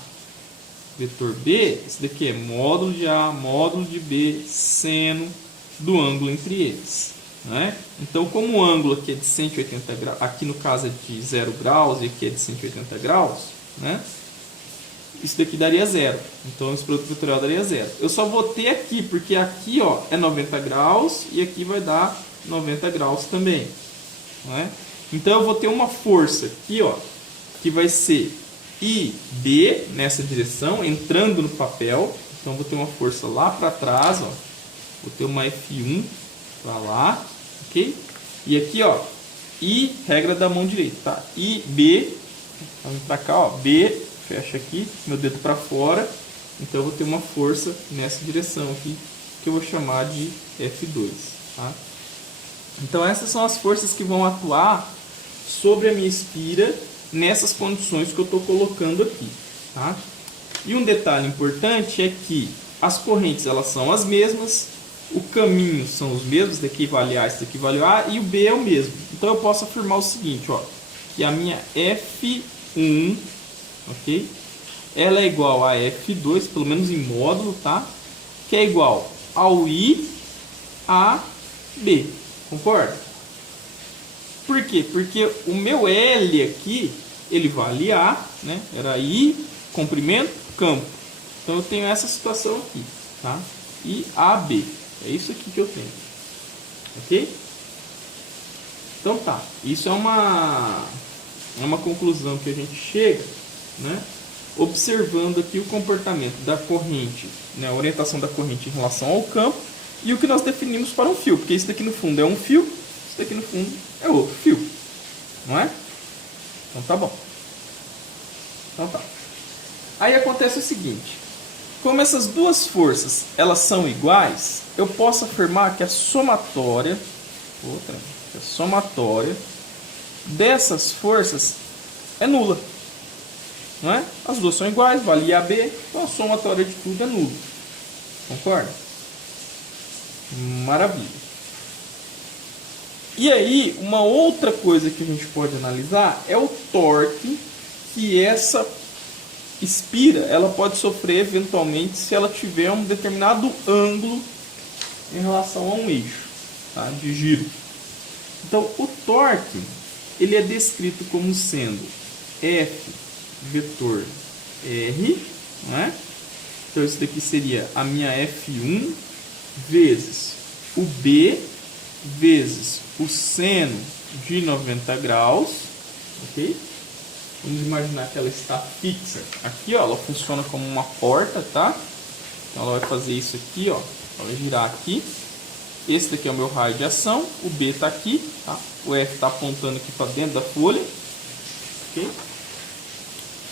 vetor B, esse daqui é módulo de A, módulo de B, seno do ângulo entre eles. Né? Então, como o ângulo aqui é de 180 graus, aqui no caso é de 0 graus e aqui é de 180 graus, né? Isso daqui daria zero. Então, esse produto vetorial daria zero. Eu só vou ter aqui, porque aqui ó, é 90 graus e aqui vai dar 90 graus também. Né? Então, eu vou ter uma força aqui, ó, que vai ser IB nessa direção, entrando no papel. Então, vou ter uma força lá para trás, ó. Vou ter uma F1 para lá, ok? E aqui, ó, I, regra da mão direita, tá? IB, vamos para cá, ó, B, fecha aqui, meu dedo para fora. Então, eu vou ter uma força nessa direção aqui, que eu vou chamar de F2, tá? Então, essas são as forças que vão atuar sobre a minha espira nessas condições que eu estou colocando aqui, tá? E um detalhe importante é que as correntes elas são as mesmas, o caminho são os mesmos, daqui vale A, esse daqui vale A, e o B é o mesmo. Então eu posso afirmar o seguinte, ó, que a minha F1, ok? Ela é igual a F2, pelo menos em módulo, tá? Que é igual ao I a B, concorda? Por quê? Porque o meu L aqui, ele vale A, né? Era I, comprimento, campo. Então eu tenho essa situação aqui, tá? I, A, B. É isso aqui que eu tenho. Ok? Então tá. Isso é uma conclusão que a gente chega, né? Observando aqui o comportamento da corrente, né? A orientação da corrente em relação ao campo e o que nós definimos para um fio. Porque isso daqui no fundo é um fio, isso daqui no fundo é outro fio. Não é? Então tá bom. Então tá. Aí acontece o seguinte. Como essas duas forças elas são iguais, eu posso afirmar que a somatória dessas forças é nula. Não é? As duas são iguais, vale IAB, então a somatória de tudo é nula. Concorda? Maravilha. E aí, uma outra coisa que a gente pode analisar é o torque que essa espira ela pode sofrer eventualmente se ela tiver um determinado ângulo em relação a um eixo, tá, de giro. Então, o torque ele é descrito como sendo F vetor R, não é? Então, isso daqui seria a minha F1 vezes o B vezes o seno de 90 graus, ok? Vamos imaginar que ela está fixa. Aqui, ó, ela funciona como uma porta, tá? Então, ela vai fazer isso aqui, ó. Ela vai girar aqui. Esse daqui é o meu raio de ação. O B está aqui, tá? O F está apontando aqui para dentro da folha, ok?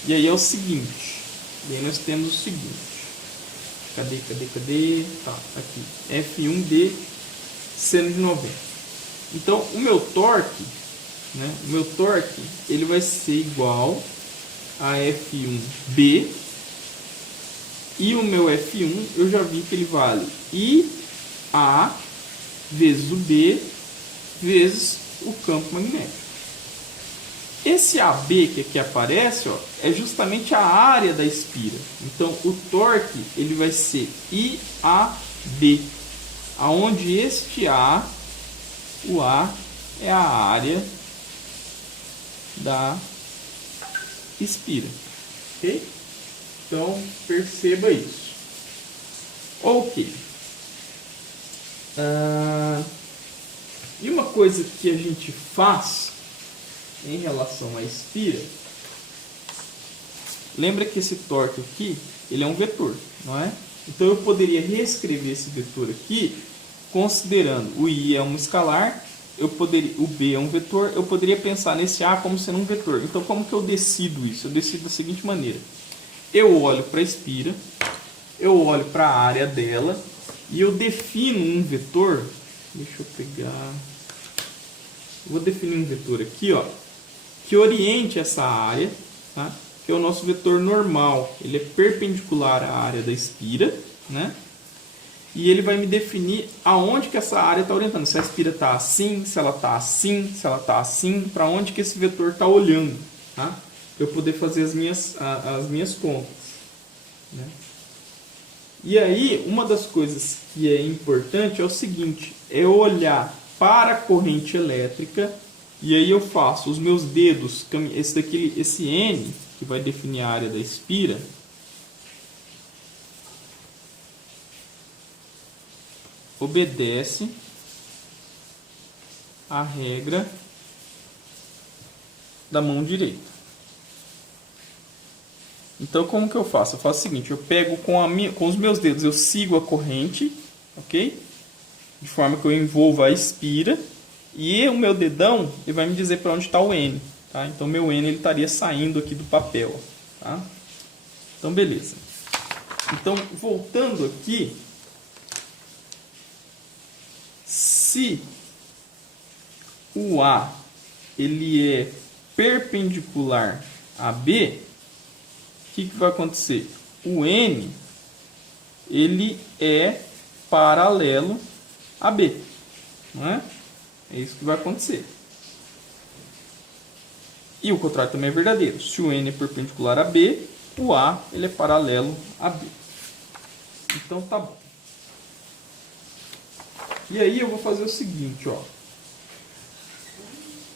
E aí é o seguinte. E aí nós temos o seguinte. Cadê? Tá, aqui. F1D seno de 90. Então, o meu torque, né? O meu torque, ele vai ser igual a F1B. E o meu F1, eu já vi que ele vale IA vezes o B vezes o campo magnético. Esse AB que aqui aparece, ó, é justamente a área da espira. Então, o torque ele vai ser IAB, aonde este A, o A é a área da espira, ok? Então, perceba isso. Ok. E uma coisa que a gente faz em relação à espira, lembra que esse torque aqui, ele é um vetor, não é? Então, eu poderia reescrever esse vetor aqui, considerando o I é um escalar, o B é um vetor, eu poderia pensar nesse A como sendo um vetor. Então, como que eu decido isso? Eu decido da seguinte maneira. Eu olho para a espira, eu olho para a área dela e eu defino um vetor. Deixa eu pegar. Vou definir um vetor aqui, ó, que oriente essa área, tá? Que é o nosso vetor normal. Ele é perpendicular à área da espira, né? E ele vai me definir aonde que essa área está orientando. Se a espira está assim, se ela está assim, se ela está assim, para onde que esse vetor está olhando, tá? Para eu poder fazer as minhas contas, né? E aí, uma das coisas que é importante é o seguinte, é olhar para a corrente elétrica, e aí eu faço os meus dedos, esse N, que vai definir a área da espira, obedece a regra da mão direita. Então, como que eu faço? Eu faço o seguinte, eu pego com os meus dedos, eu sigo a corrente, ok? De forma que eu envolva a espira, e o meu dedão ele vai me dizer para onde está o N, tá? Então, meu N ele estaria saindo aqui do papel, tá? Então, beleza. Então, voltando aqui, se o A ele é perpendicular a B, o que vai acontecer? O N ele é paralelo a B, não é? É isso que vai acontecer. E o contrário também é verdadeiro. Se o N é perpendicular a B, o A ele é paralelo a B. Então tá bom. E aí eu vou fazer o seguinte, ó.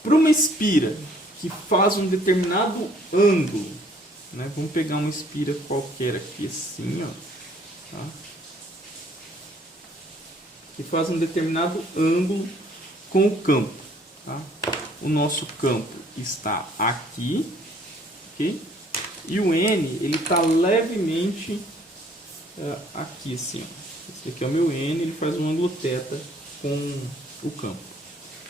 Para uma espira que faz um determinado ângulo, né? Vamos pegar uma espira qualquer aqui assim, ó, tá? Que faz um determinado ângulo com o campo, tá? O nosso campo está aqui, ok? E o N ele está levemente aqui assim, ó. Esse aqui é o meu N, ele faz um ângulo θ com o campo.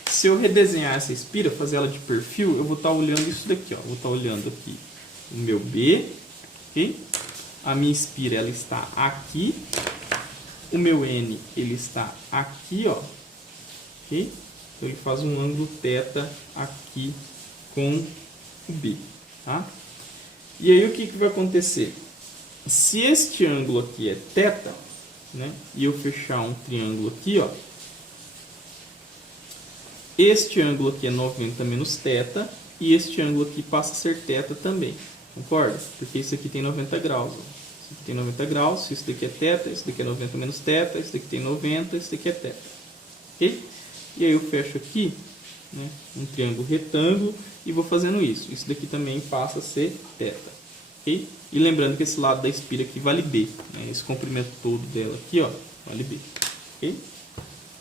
Se eu redesenhar essa espira, fazer ela de perfil, eu vou estar olhando isso daqui, ó. Vou estar olhando aqui o meu B, ok? A minha espira ela está aqui, o meu N ele está aqui, ó, ok? Então ele faz um ângulo θ aqui com o B, tá? E aí o que vai acontecer? Se este ângulo aqui é θ, né, e eu fechar um triângulo aqui, ó, este ângulo aqui é 90 menos θ, e este ângulo aqui passa a ser θ também, concorda? Porque isso aqui tem 90 graus. Ó. Isso aqui tem 90 graus, isso daqui é θ, isso daqui é 90 menos θ, isso daqui tem 90, isso daqui é θ. Ok? E aí eu fecho aqui, né, um triângulo retângulo e vou fazendo isso. Isso daqui também passa a ser θ. Okay? E lembrando que esse lado da espira aqui vale B. Né? Esse comprimento todo dela aqui, ó, vale B. Okay?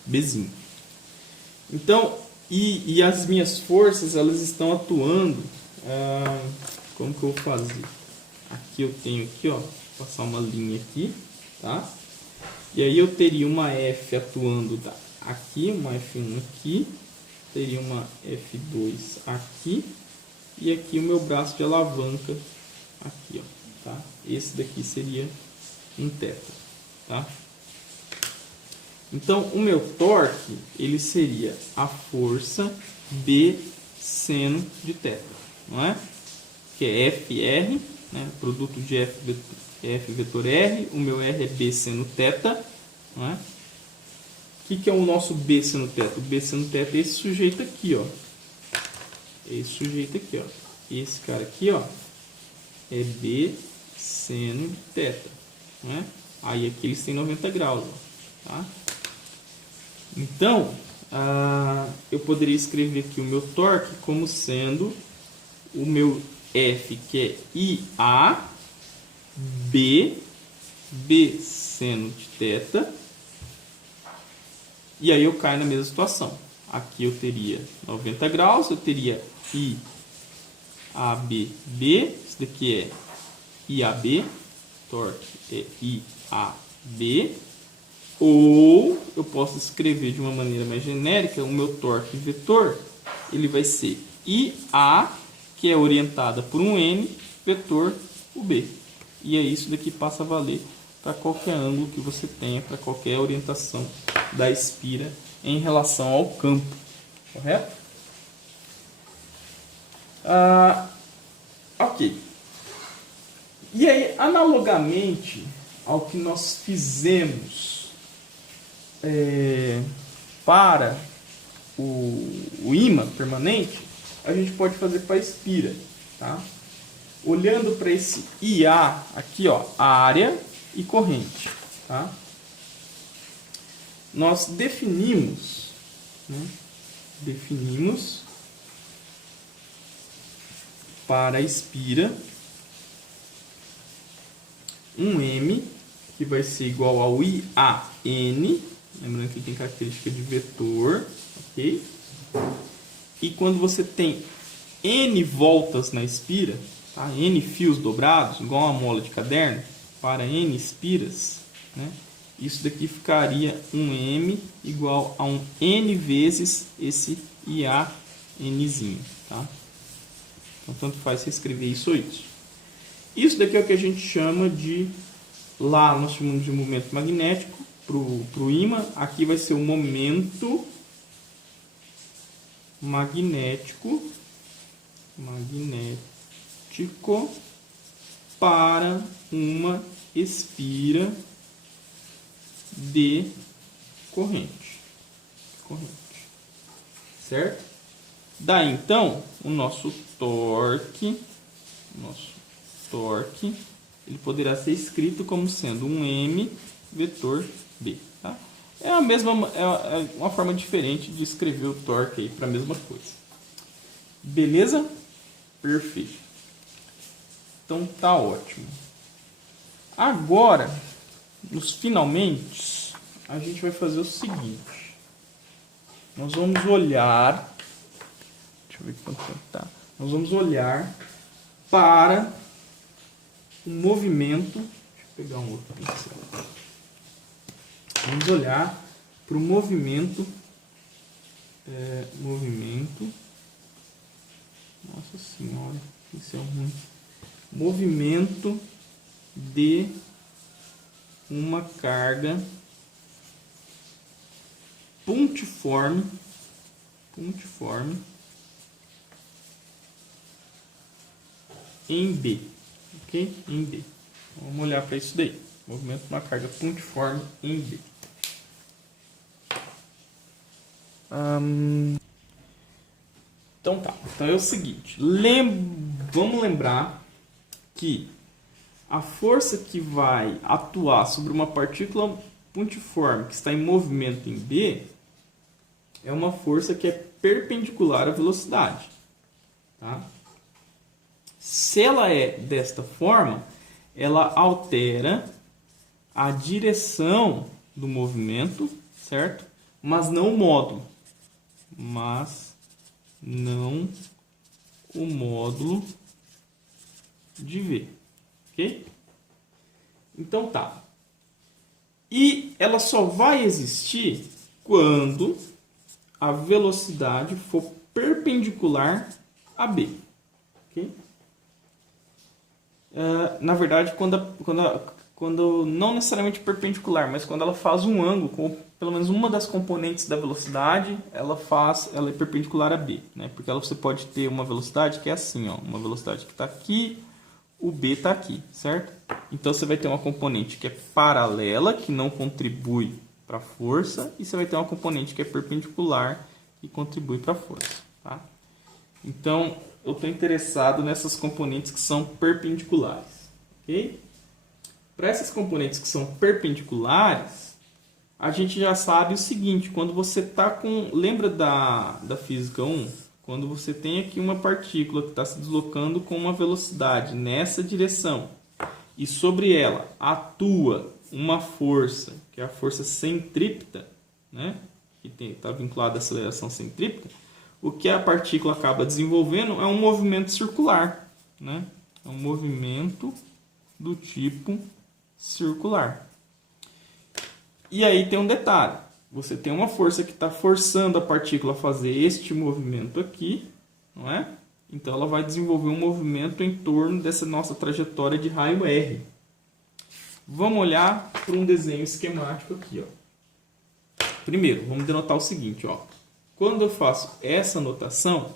Bzinho. Então, e as minhas forças, elas estão atuando... como que eu vou fazer? Aqui eu tenho aqui, ó, vou passar uma linha aqui, tá? E aí eu teria uma F atuando aqui, uma F1 aqui, teria uma F2 aqui, e aqui o meu braço de alavanca aqui, ó, tá? Esse daqui seria um θ, tá? Então, o meu torque, ele seria a força B seno de θ, não é? Que é FR, né? Produto de F vetor R, o meu R é B seno θ, não é? O que é o nosso B seno θ? O B seno θ é esse sujeito aqui, ó. Esse sujeito aqui, ó. Esse cara aqui, ó, é B seno θ, não é? Aí aqui eles têm 90 graus, ó, tá? Então, eu poderia escrever aqui o meu torque como sendo o meu F, que é IA, B seno de θ. E aí eu caio na mesma situação. Aqui eu teria 90 graus, eu teria IAB, isso daqui é IAB, torque é IAB. Ou eu posso escrever de uma maneira mais genérica, o meu torque vetor, ele vai ser IA, que é orientada por um N, vetor o B. E aí isso daqui passa a valer para qualquer ângulo que você tenha, para qualquer orientação da espira em relação ao campo. Correto? Ok. E aí, analogamente ao que nós fizemos para o ímã permanente, a gente pode fazer para a espira, tá? Olhando para esse IA aqui, ó, área e corrente, tá? Nós definimos, né? Definimos para a espira um M que vai ser igual ao IAN, lembrando que tem característica de vetor, ok? E quando você tem N voltas na espira, tá? N fios dobrados, igual uma mola de caderno, para N espiras, né? Isso daqui ficaria um M igual a um N vezes esse IANzinho, tá? Então, tanto faz você escrever isso ou isso. Isso daqui é o que a gente chama de... Lá nós chamamos de momento magnético para o ímã. Aqui vai ser o momento magnético para uma espira de corrente. Certo? Daí então, o nosso torque, ele poderá ser escrito como sendo um M vetor B. Tá? É uma forma diferente de escrever o torque aí para a mesma coisa. Beleza? Perfeito. Então tá ótimo. Agora, nos finalmente, a gente vai fazer o seguinte. Nós vamos olhar... Deixa eu ver quanto tempo tá. Nós vamos olhar para o movimento... Deixa eu pegar um outro pincel. Vamos olhar para o movimento... Nossa senhora, isso é ruim. Movimento de uma carga pontiforme em B. Ok? Em B. Vamos olhar para isso daí. Movimento de uma carga pontiforme em B. Então tá. Então é o seguinte. Vamos lembrar que a força que vai atuar sobre uma partícula pontiforme que está em movimento em B é uma força que é perpendicular à velocidade. Tá? Se ela é desta forma, ela altera a direção do movimento, certo? Mas não o módulo. Mas não o módulo de V. Ok? Então tá. E ela só vai existir quando a velocidade for perpendicular a B. Okay? Na verdade, quando não necessariamente perpendicular, mas quando ela faz um ângulo com pelo menos uma das componentes da velocidade, ela é perpendicular a B, né? Porque você pode ter uma velocidade que é assim, ó, uma velocidade que está aqui, o B está aqui, certo? Então você vai ter uma componente que é paralela, que não contribui para a força, e você vai ter uma componente que é perpendicular, que contribui para a força, tá? Então, eu estou interessado nessas componentes que são perpendiculares, ok? Para essas componentes que são perpendiculares, a gente já sabe o seguinte, quando você está com... Lembra da física 1? Quando você tem aqui uma partícula que está se deslocando com uma velocidade nessa direção e sobre ela atua uma força, que é a força centrípeta, né? Que está vinculada à aceleração centrípeta, o que a partícula acaba desenvolvendo é um movimento circular, né? É um movimento do tipo circular. E aí tem um detalhe. Você tem uma força que está forçando a partícula a fazer este movimento aqui, não é? Então ela vai desenvolver um movimento em torno dessa nossa trajetória de raio R. Vamos olhar para um desenho esquemático aqui, ó. Primeiro, vamos denotar o seguinte, ó. Quando eu faço essa notação,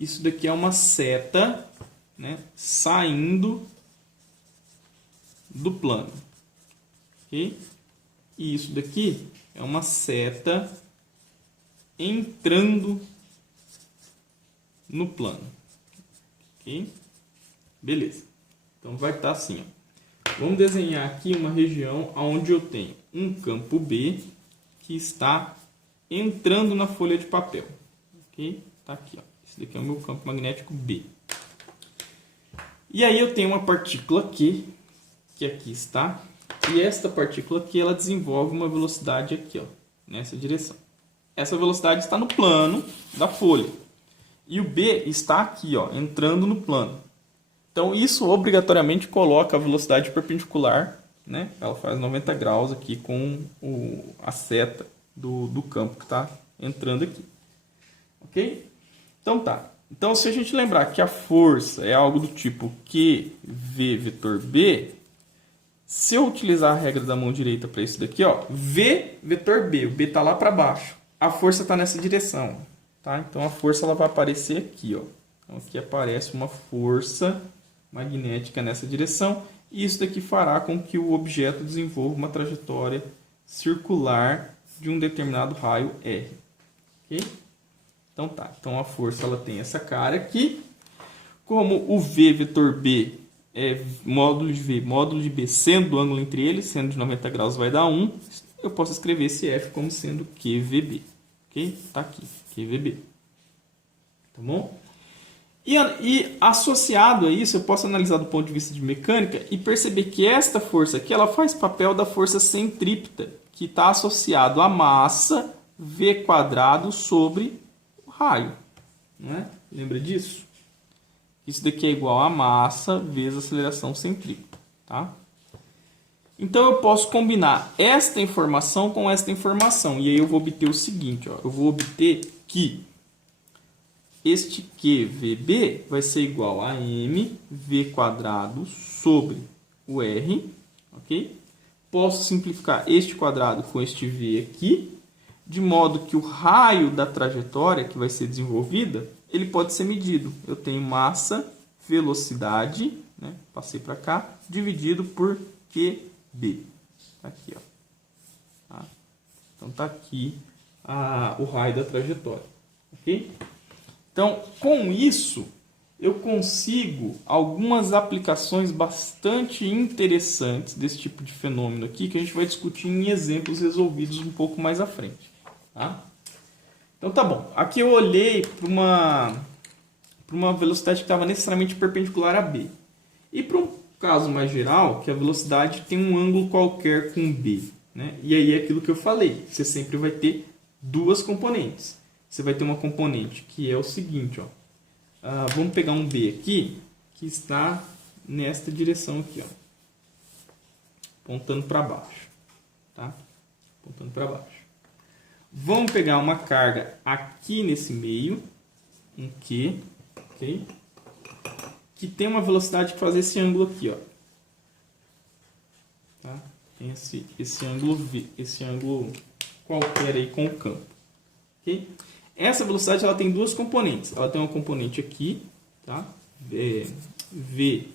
isso daqui é uma seta, né, saindo do plano. Ok? E isso daqui é uma seta entrando no plano. Ok? Beleza. Então vai estar assim, ó. Vamos desenhar aqui uma região onde eu tenho um campo B que está entrando na folha de papel. Ok? Tá aqui, ó. Esse daqui é o meu campo magnético B. E aí eu tenho uma partícula Q, que aqui está. E esta partícula aqui, ela desenvolve uma velocidade aqui, ó, nessa direção. Essa velocidade está no plano da folha. E o B está aqui, ó, entrando no plano. Então, isso obrigatoriamente coloca a velocidade perpendicular, né? Ela faz 90 graus aqui com a seta do campo que está entrando aqui. Ok? Então, tá. Então, se a gente lembrar que a força é algo do tipo QV vetor B, se eu utilizar a regra da mão direita para isso daqui, ó, V vetor B, o B está lá para baixo, a força está nessa direção, tá? Então a força ela vai aparecer aqui, ó. Então aqui aparece uma força magnética nessa direção e isso daqui fará com que o objeto desenvolva uma trajetória circular de um determinado raio R, ok? Então tá. Então a força ela tem essa cara aqui, como o V vetor B é módulo de V, módulo de B sendo o ângulo entre eles, sendo de 90 graus vai dar 1, eu posso escrever esse F como sendo QVB. Ok? Tá aqui, QVB. Tá bom? E associado a isso, eu posso analisar do ponto de vista de mecânica e perceber que esta força aqui ela faz papel da força centrípeta, que está associado à massa V quadrado sobre o raio. Não é? Lembra disso? Isso daqui é igual a massa vezes aceleração centrípeta, tá? Então eu posso combinar esta informação com esta informação. E aí eu vou obter o seguinte, ó. Eu vou obter que este QVB vai ser igual a mv quadrado sobre o R, ok? Posso simplificar este quadrado com este V aqui, de modo que o raio da trajetória que vai ser desenvolvida ele pode ser medido. Eu tenho massa velocidade, né? Passei para cá, dividido por QB. Tá aqui, ó. Tá? Então tá aqui o raio da trajetória, ok? Então, com isso, eu consigo algumas aplicações bastante interessantes desse tipo de fenômeno aqui, que a gente vai discutir em exemplos resolvidos um pouco mais à frente. Tá? Então tá bom. Aqui eu olhei para uma velocidade que estava necessariamente perpendicular a B. E para um caso mais geral, que a velocidade tem um ângulo qualquer com B. Né? E aí é aquilo que eu falei. Você sempre vai ter duas componentes. Você vai ter uma componente que é o seguinte, ó. Vamos pegar um B aqui, que está nesta direção aqui, ó, apontando para baixo. Tá? Apontando para baixo. Vamos pegar uma carga aqui nesse meio, um Q, ok? Que tem uma velocidade que faz esse ângulo aqui, ó. Tá? Tem esse ângulo qualquer aí com o campo. Okay? Essa velocidade ela tem duas componentes. Ela tem uma componente aqui, tá? V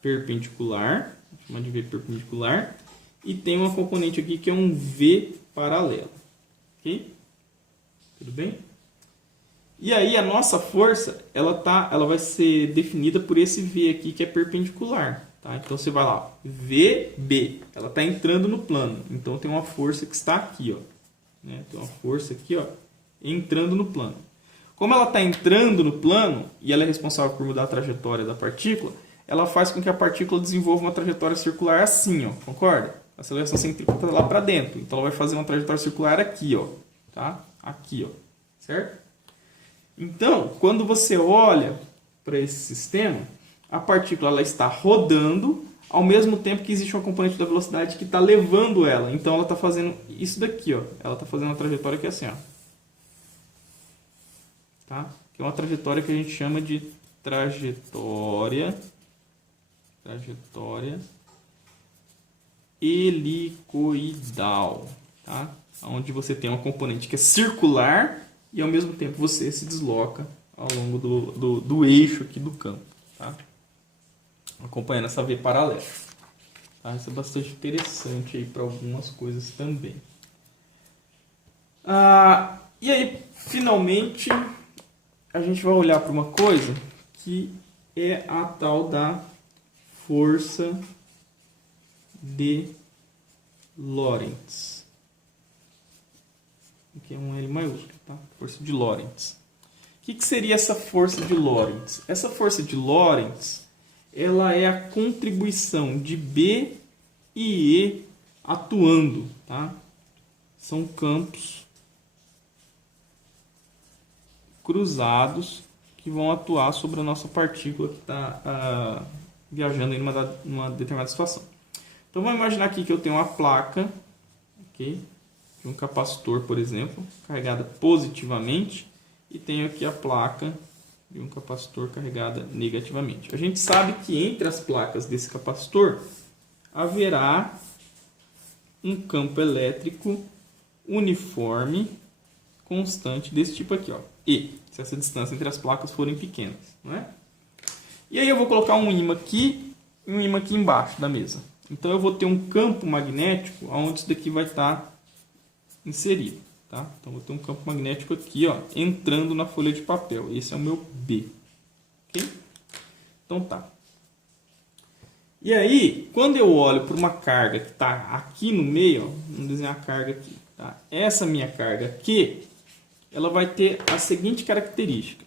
perpendicular, vou chamar de V perpendicular, e tem uma componente aqui que é um V paralelo. Ok? Tudo bem? E aí a nossa força ela vai ser definida por esse V aqui que é perpendicular. Tá? Então você vai lá, VB, ela está entrando no plano. Então tem uma força que está aqui, ó. Né? Tem uma força aqui, ó, entrando no plano. Como ela está entrando no plano e ela é responsável por mudar a trajetória da partícula, ela faz com que a partícula desenvolva uma trajetória circular assim, ó, concorda? A aceleração centrífuga está lá para dentro, então ela vai fazer uma trajetória circular aqui, ó, tá? Aqui, ó, certo? Então, quando você olha para esse sistema, a partícula ela está rodando ao mesmo tempo que existe uma componente da velocidade que está levando ela. Então ela está fazendo isso daqui, ó. Ela está fazendo uma trajetória que é assim, ó. Tá? Que é uma trajetória que a gente chama de trajetória helicoidal, tá? Onde você tem uma componente que é circular e ao mesmo tempo você se desloca ao longo do eixo aqui do campo, tá? Acompanhando essa V paralela. Tá? Isso é bastante interessante aí para algumas coisas também. E aí, finalmente, a gente vai olhar para uma coisa que é a tal da força de Lorentz. Aqui é um L maiúsculo, tá? Força de Lorentz. O que seria essa força de Lorentz? Essa força de Lorentz, ela é a contribuição de B e E atuando, tá? São campos cruzados que vão atuar sobre a nossa partícula que está viajando em uma determinada situação. Então vamos imaginar aqui que eu tenho uma placa, ok, de um capacitor, por exemplo, carregada positivamente, e tenho aqui a placa de um capacitor carregada negativamente. A gente sabe que entre as placas desse capacitor haverá um campo elétrico uniforme, constante, desse tipo aqui, ó, E, se essa distância entre as placas forem pequenas, não é? E aí eu vou colocar um ímã aqui e um ímã aqui embaixo da mesa. Então eu vou ter um campo magnético onde isso daqui vai estar inserido, tá? Então eu vou ter um campo magnético aqui, ó, entrando na folha de papel. Esse é o meu B, ok? Então tá. E aí, quando eu olho para uma carga que está aqui no meio, ó, vamos desenhar a carga aqui, tá? Essa minha carga aqui, ela vai ter a seguinte característica.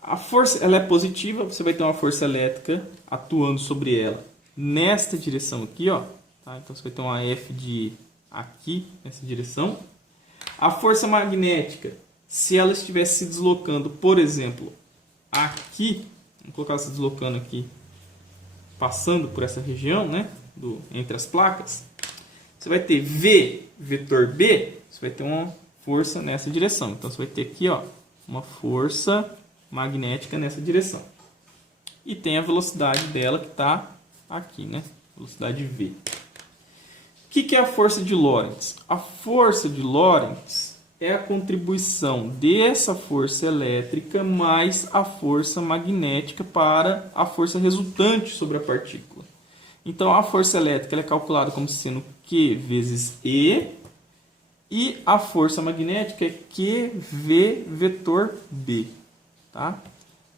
A força ela é positiva, você vai ter uma força elétrica atuando sobre ela nesta direção aqui, ó, tá? Então você vai ter uma F de aqui, nessa direção. A força magnética, se ela estivesse se deslocando, por exemplo, aqui, vamos colocar ela se deslocando aqui, passando por essa região, né, entre as placas, você vai ter V vetor B, você vai ter uma força nessa direção. Então você vai ter aqui, ó, uma força magnética nessa direção. E tem a velocidade dela que está aqui, né? Velocidade V. O que é a força de Lorentz? A força de Lorentz é a contribuição dessa força elétrica mais a força magnética para a força resultante sobre a partícula. Então, a força elétrica ela é calculada como sendo Q vezes E, e a força magnética é QV vetor B. Tá?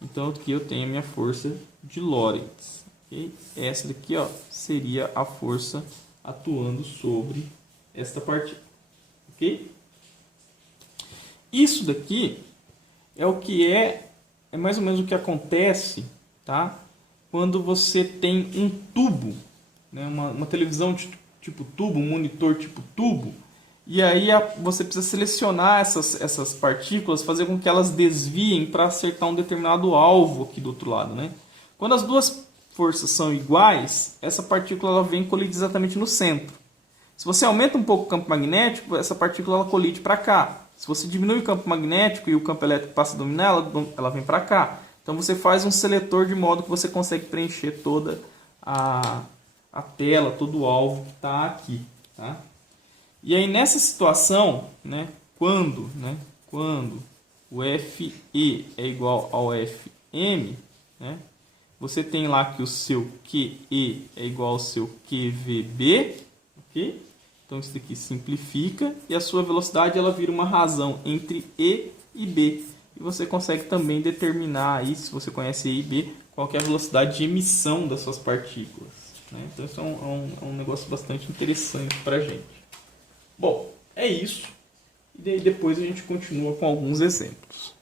Então, aqui eu tenho a minha força de Lorentz. Okay? Essa daqui ó, seria a força atuando sobre esta partícula. Ok? Isso daqui é o que é mais ou menos o que acontece, tá? Quando você tem um tubo, né? uma televisão tipo tubo, um monitor tipo tubo, e aí você precisa selecionar essas partículas, fazer com que elas desviem para acertar um determinado alvo aqui do outro lado, né? Quando as duas forças são iguais, essa partícula ela vem colidir exatamente no centro. Se você aumenta um pouco o campo magnético, essa partícula ela colide para cá. Se você diminui o campo magnético e o campo elétrico passa a dominar, ela vem para cá. Então você faz um seletor de modo que você consegue preencher toda a tela, todo o alvo que está aqui. Tá? E aí nessa situação, né, quando o FE é igual ao FM, né, você tem lá que o seu QE é igual ao seu QVB, ok? Então isso daqui simplifica e a sua velocidade ela vira uma razão entre E e B. E você consegue também determinar aí, se você conhece E e B, qual que é a velocidade de emissão das suas partículas. Né? Então isso é um negócio bastante interessante para a gente. Bom, é isso. E daí depois a gente continua com alguns exemplos.